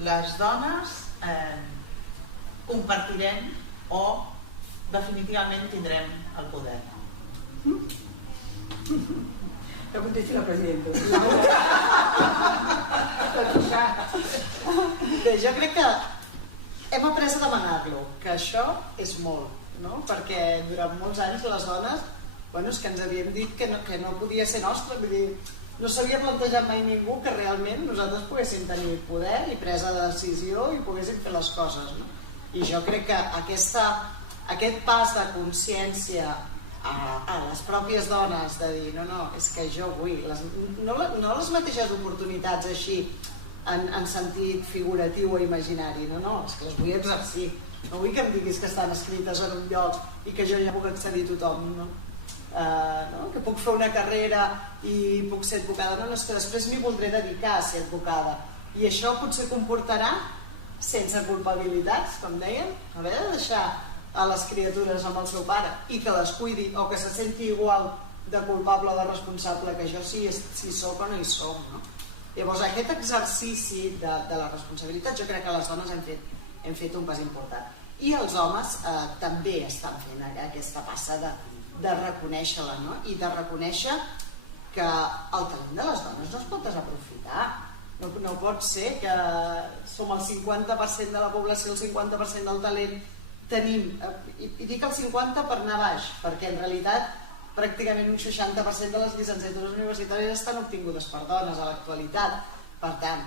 les dones compartirem o definitivament tindrem el poder? Ja contesti la presidenta. Bé, jo crec que hem après a demanar-lo, que això és molt, no? Perquè durant molts anys les dones, és que ens havien dit que no podia ser nostre, vull dir, no s'havia plantejat mai ningú que realment nosaltres poguéssim tenir poder i presa de decisió i poguéssim fer les coses, no? I jo crec que aquest pas de consciència a les pròpies dones de dir, no, és que jo vull no les mateixes oportunitats així en sentit figuratiu o imaginari, no, és que les vull exercir, no vull que em diguis que estan escrites en un lloc i que jo ja puc accedir a tothom, no? Que puc fer una carrera i puc ser advocada, no, és que després m'hi voldré dedicar a ser advocada, i això potser comportarà sense culpabilitats, com dèiem, haver de deixar a les criatures amb el seu pare i que les cuidi o que se senti igual de culpable o de responsable que jo si soc o no hi som, no? Llavors aquest exercici de la responsabilitat jo crec que les dones hem fet un pas important, i els homes també estan fent aquesta passa de reconèixer-la, no? I de reconèixer que el talent de les dones no es pot desaprofitar. No pot ser que som el 50% de la població, el 50% del talent tenim, i dic el 50 per anar baix, perquè en realitat pràcticament un 60% de les llicenciatures universitàries estan obtingudes per dones a l'actualitat. Per tant,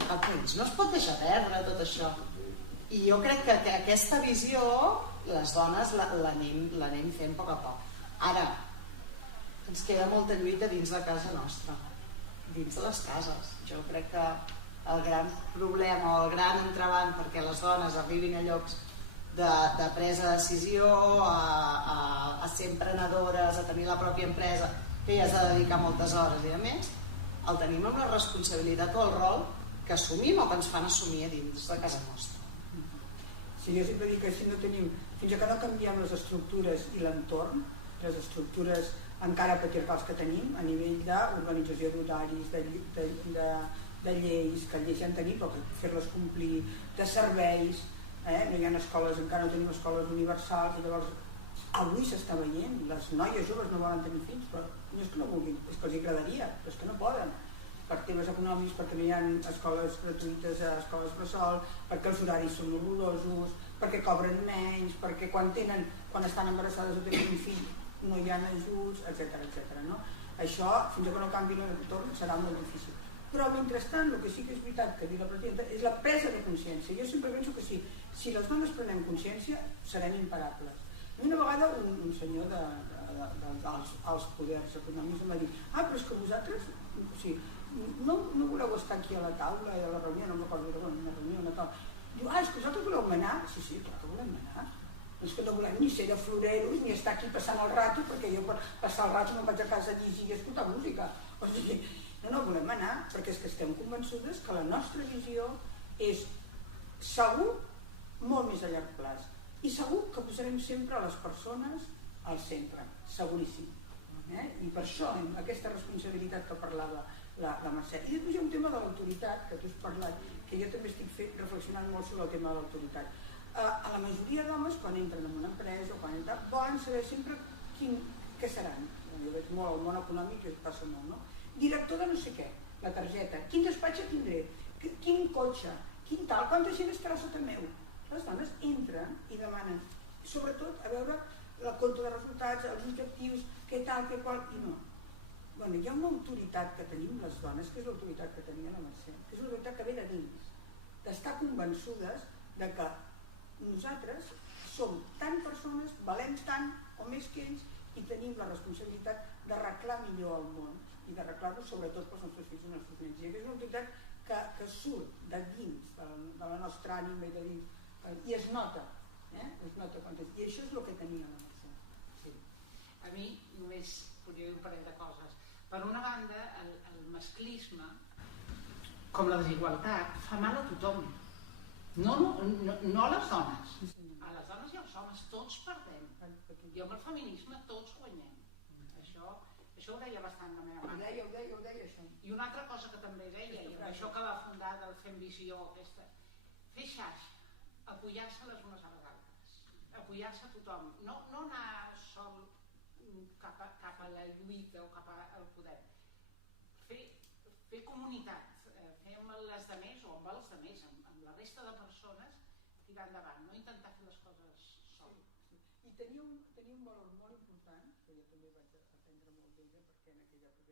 el país no es pot deixar perdre tot això. I jo crec que aquesta visió les dones l'anem fent a poc a poc. Ara, ens queda molta lluita dins de casa nostra, dins de les cases. Jo crec que el gran problema o el gran entrebanc perquè les dones arribin a llocs de presa de decisió, a ser emprenedores, a tenir la pròpia empresa, que ja has de dedicar moltes hores i a més, el tenim amb la responsabilitat o el rol que assumim o que ens fan assumir dins de casa nostra. Sí, jo sempre dic que si no tenim, fins que no canviem les estructures i l'entorn, les estructures encara patriarcals que tenim a nivell d'organització d'horaris, de lleis, que lleis ja en tenim, però fer-les complir, de serveis, no hi ha escoles, encara no tenim escoles universals, i llavors avui s'està veient, les noies joves no volen tenir fills, però no és que no vulguin, és que els agradaria, però és que no poden, per temes econòmics, perquè no hi ha escoles gratuïtes a escoles bressol, perquè els horaris són horrorosos, perquè cobren menys, perquè quan estan embarassades o tenen un fill no hi ha ajuts, etc. No? Això, fins que no canvi l'entorn, serà molt difícil. Però mentrestant, el que sí que és veritat que diu la presidenta és la presa de consciència. Jo sempre penso que si les dones prenem consciència serem imparables. Una vegada un senyor dels poders econòmics em va dir però és que vosaltres no voleu estar aquí a la taula i a la reunió, no m'acordo una reunió, una taula. Diu, és que vosaltres voleu manar? Sí, clar que volem manar. És que no volem ni ser de floreros ni estar aquí passant el rato, perquè jo per passar el rato no vaig a casa a llegir i escoltar música. O sigui, no volem anar, perquè és que estem convençudes que la nostra visió és segur molt més a llarg plaç. I segur que posarem sempre les persones al centre, seguríssim. I per això aquesta responsabilitat que parlava la Mercè. I després hi ha un tema de l'autoritat, que tu has parlat, que jo també estic reflexionant molt sobre el tema de l'autoritat. A la majoria d'homes, quan entren en una empresa o quan entren, volen saber sempre què seran. Jo veig molt al món econòmic i passa molt, no? Director de no sé què, la targeta, quin despatx tindré, quin cotxe, quin tal, quanta gent estarà sota meu. Les dones entren i demanen, sobretot, a veure la compte de resultats, els objectius, què tal, què qual, i no. Hi ha una autoritat que tenim les dones, que és l'autoritat que tenia la Mercè, que és l'autoritat que ve de dins, d'estar convençudes de que nosaltres som tan persones, valem tant o més que ells, i tenim la responsabilitat d'arreglar millor el món i d'arreglar-lo sobretot pels nostres fills i els nostres nens. I aquesta és una autoritat que surt de dins, de la nostra ànima i de dins, i es nota, es nota quan és. I això és el que tenia la Mercè. Sí. A mi només podria dir un parell de coses. Per una banda, el masclisme, com la desigualtat, fa mal a tothom. No a les dones. A les dones i als homes, tots perdem. I amb el feminisme tots guanyem. Això ho deia bastant la meva mare. Ho deia això. I una altra cosa que també deia, i això que va fundar del Fem Visió, fer xarxa, apoyar-se les unes a les altres, apoyar-se a tothom, no anar sol cap a la lluita o cap al poder. Fer comunitat, fer amb les demés o amb els demés, amb la resta de persones, tirar endavant, no intentar fer les coses sol. I tenia un valor molt important, que jo també vaig aprendre molt d'ella, perquè en aquella època